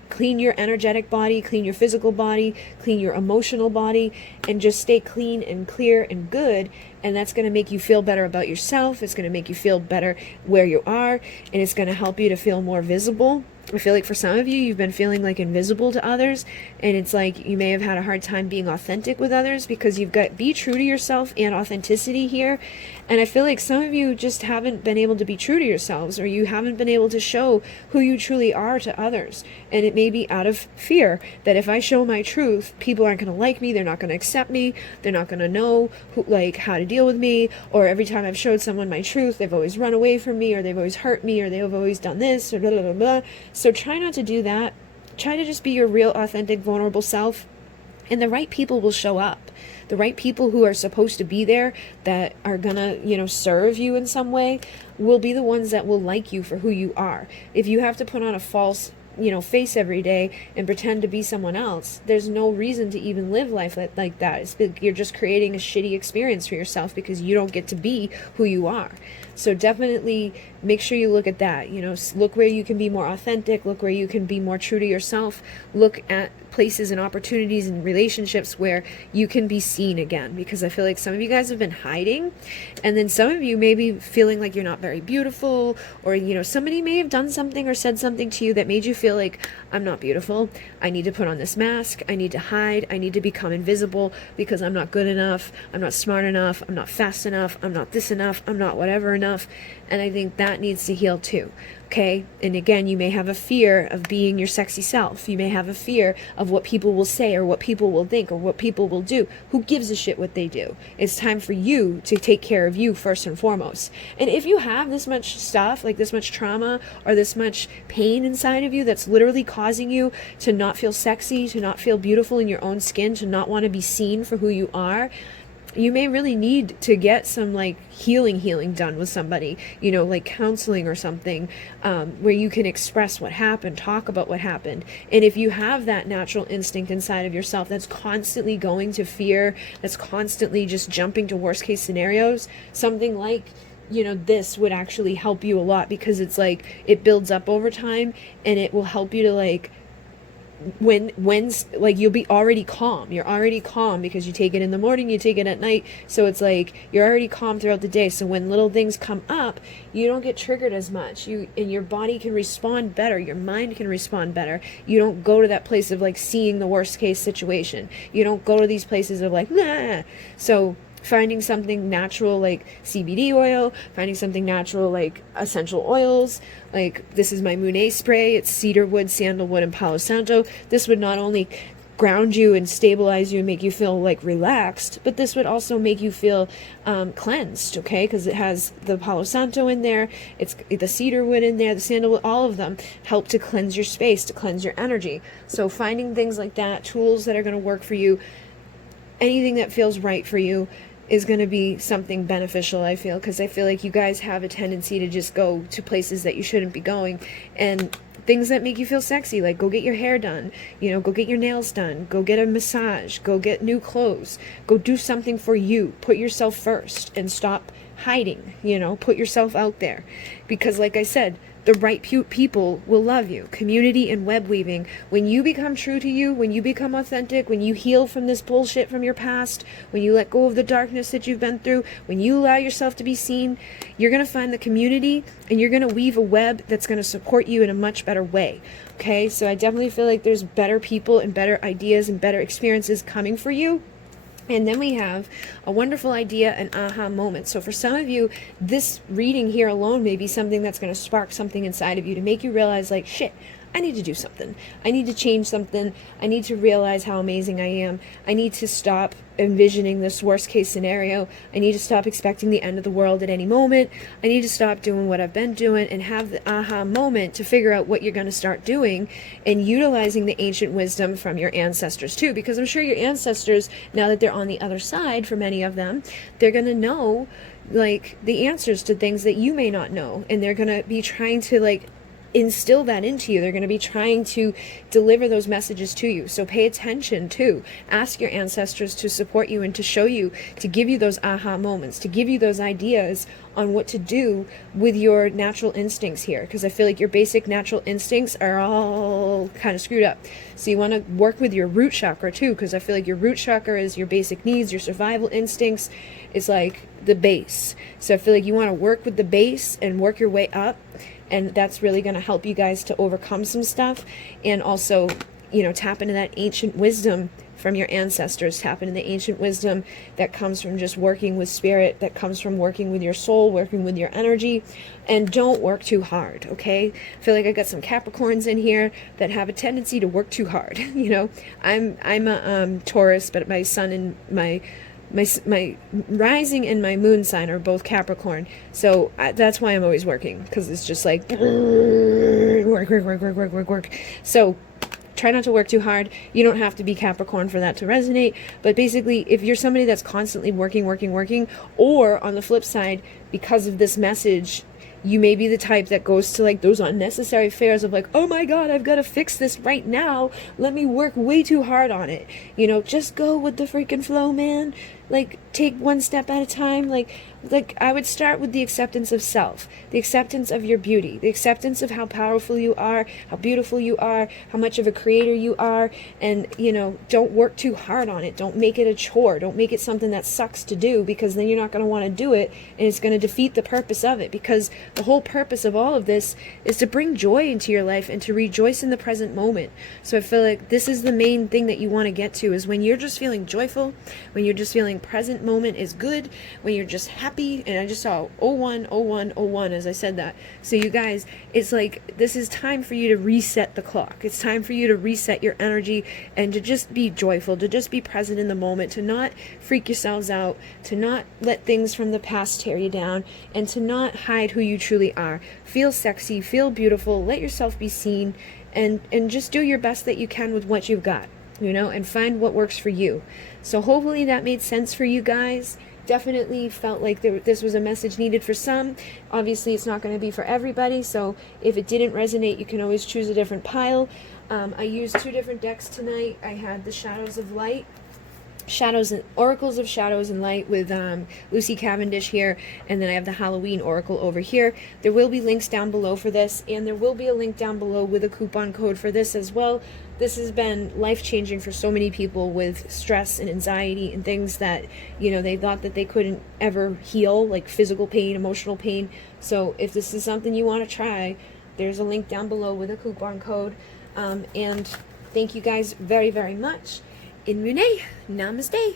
clean your energetic body, clean your physical body, clean your emotional body, and just stay clean and clear and good. And that's going to make you feel better about yourself. It's going to make you feel better where you are, and it's going to help you to feel more visible. I feel like for some of you, you've been feeling like invisible to others, and it's like you may have had a hard time being authentic with others because you've got be true to yourself and authenticity here. And I feel like some of you just haven't been able to be true to yourselves, or you haven't been able to show who you truly are to others. And it may be out of fear that if I show my truth, people aren't going to like me, they're not going to accept me, they're not going to know how to deal with me, or every time I've showed someone my truth, they've always run away from me, or they've always hurt me, or they've always done this, or blah, blah, blah, blah. So try not to do that. Try to just be your real, authentic, vulnerable self, and the right people will show up. The right people who are supposed to be there, that are gonna, serve you in some way, will be the ones that will like you for who you are. If you have to put on a false face every day and pretend to be someone else, there's no reason to even live life like that. You're just creating a shitty experience for yourself because you don't get to be who you are. So definitely make sure you look at that. Look where you can be more authentic, look where you can be more true to yourself, look at places and opportunities and relationships where you can be seen again, because I feel like some of you guys have been hiding, and then some of you may be feeling like you're not very beautiful, or somebody may have done something or said something to you that made you feel like, I'm not beautiful, I need to put on this mask, I need to hide, I need to become invisible because I'm not good enough, I'm not smart enough, I'm not fast enough, I'm not this enough, I'm not whatever enough. And I think that needs to heal too. Okay. And again, you may have a fear of being your sexy self. You may have a fear of what people will say, or what people will think, or what people will do. Who gives a shit what they do? It's time for you to take care of you first and foremost. And if you have this much stuff, like this much trauma or this much pain inside of you that's literally causing you to not feel sexy, to not feel beautiful in your own skin, to not want to be seen for who you are, you may really need to get some like healing done with somebody, like counseling or something, where you can express what happened, talk about what happened. And if you have that natural instinct inside of yourself that's constantly going to fear, that's constantly just jumping to worst case scenarios, something like this would actually help you a lot, because it's like it builds up over time, and it will help you to like when you'll be already calm. You're already calm because you take it in the morning, you take it at night, so it's like you're already calm throughout the day. So when little things come up, you don't get triggered as much, and your body can respond better, your mind can respond better. You don't go to that place of like seeing the worst case situation. You don't go to these places of like, nah. So finding something natural like CBD oil, finding something natural like essential oils, like this is my Monet spray, it's cedarwood, sandalwood, and Palo Santo. This would not only ground you and stabilize you and make you feel like relaxed, but this would also make you feel cleansed, okay? Because it has the Palo Santo in there, it's the cedarwood in there, the sandalwood, all of them help to cleanse your space, to cleanse your energy. So finding things like that, tools that are going to work for you, anything that feels right for you, is going to be something beneficial, I feel, because I feel like you guys have a tendency to just go to places that you shouldn't be going, and things that make you feel sexy, like go get your hair done, go get your nails done, go get a massage, go get new clothes, go do something for you, put yourself first, and stop hiding, put yourself out there, because like I said, the right people will love you. Community and web weaving. When you become true to you, when you become authentic, when you heal from this bullshit from your past, when you let go of the darkness that you've been through, when you allow yourself to be seen, you're going to find the community, and you're going to weave a web that's going to support you in a much better way. Okay? So I definitely feel like there's better people and better ideas and better experiences coming for you. And then we have a wonderful idea, an aha moment. So for some of you, this reading here alone may be something that's going to spark something inside of you to make you realize like, shit, I need to do something. I need to change something. I need to realize how amazing I am. I need to stop envisioning this worst case scenario. I need to stop expecting the end of the world at any moment. I need to stop doing what I've been doing and have the aha moment to figure out what you're going to start doing, and utilizing the ancient wisdom from your ancestors too, because I'm sure your ancestors, now that they're on the other side, for many of them, they're going to know like the answers to things that you may not know, and they're going to be trying to like instill that into you. They're going to be trying to deliver those messages to you. So pay attention too. Ask your ancestors to support you and to show you, to give you those aha moments, to give you those ideas on what to do with your natural instincts here, because I feel like your basic natural instincts are all kind of screwed up. So you want to work with your root chakra too, because I feel like your root chakra is your basic needs, your survival instincts. It's like the base. So I feel like you want to work with the base and work your way up, and that's really going to help you guys to overcome some stuff, and also, you know, tap into that ancient wisdom from your ancestors, tap into the ancient wisdom that comes from just working with spirit, that comes from working with your soul, working with your energy. And don't work too hard, okay? I feel like I got some Capricorns in here that have a tendency to work too hard. You know, I'm a Taurus, but my sun and my rising and my moon sign are both Capricorn, so that's why I'm always working, because it's just like work. So try not to work too hard. You don't have to be Capricorn for that to resonate, but basically, if you're somebody that's constantly working, or on the flip side, because of this message, you may be the type that goes to like those unnecessary fairs of like, oh my God, I've got to fix this right now. Let me work way too hard on it. You know, just go with the freaking flow, man. Like, take one step at a time. Like I would start with the acceptance of self, the acceptance of your beauty, the acceptance of how powerful you are, how beautiful you are, how much of a creator you are. And, you know, don't work too hard on it. Don't make it a chore. Don't make it something that sucks to do, because then you're not going to want to do it, and it's going to defeat the purpose of it, because the whole purpose of all of this is to bring joy into your life and to rejoice in the present moment. So I feel like this is the main thing that you want to get to, is when you're just feeling joyful, when you're just feeling present moment is good, when you're just happy. And I just saw 010101 as I said that. So you guys, it's like, this is time for you to reset the clock. It's time for you to reset your energy and to just be joyful, to just be present in the moment, to not freak yourselves out, to not let things from the past tear you down, and to not hide who you truly are. Feel sexy, feel beautiful, let yourself be seen, and just do your best that you can with what you've got, you know, and find what works for you. So hopefully that made sense for you guys. Definitely felt like this was a message needed for some. Obviously, it's not going to be for everybody, so if it didn't resonate, you can always choose a different pile. I used 2 different decks tonight. I had the Shadows of Light, Oracles of Shadows and Light with Lucy Cavendish here, and then I have the Halloween Oracle over here. There will be links down below for this, and there will be a link down below with a coupon code for this as well. This has been life-changing for so many people with stress and anxiety and things that, you know, they thought that they couldn't ever heal, like physical pain, emotional pain. So if this is something you want to try, there's a link down below with a coupon code. And thank you guys very, very much. In Mune, namaste.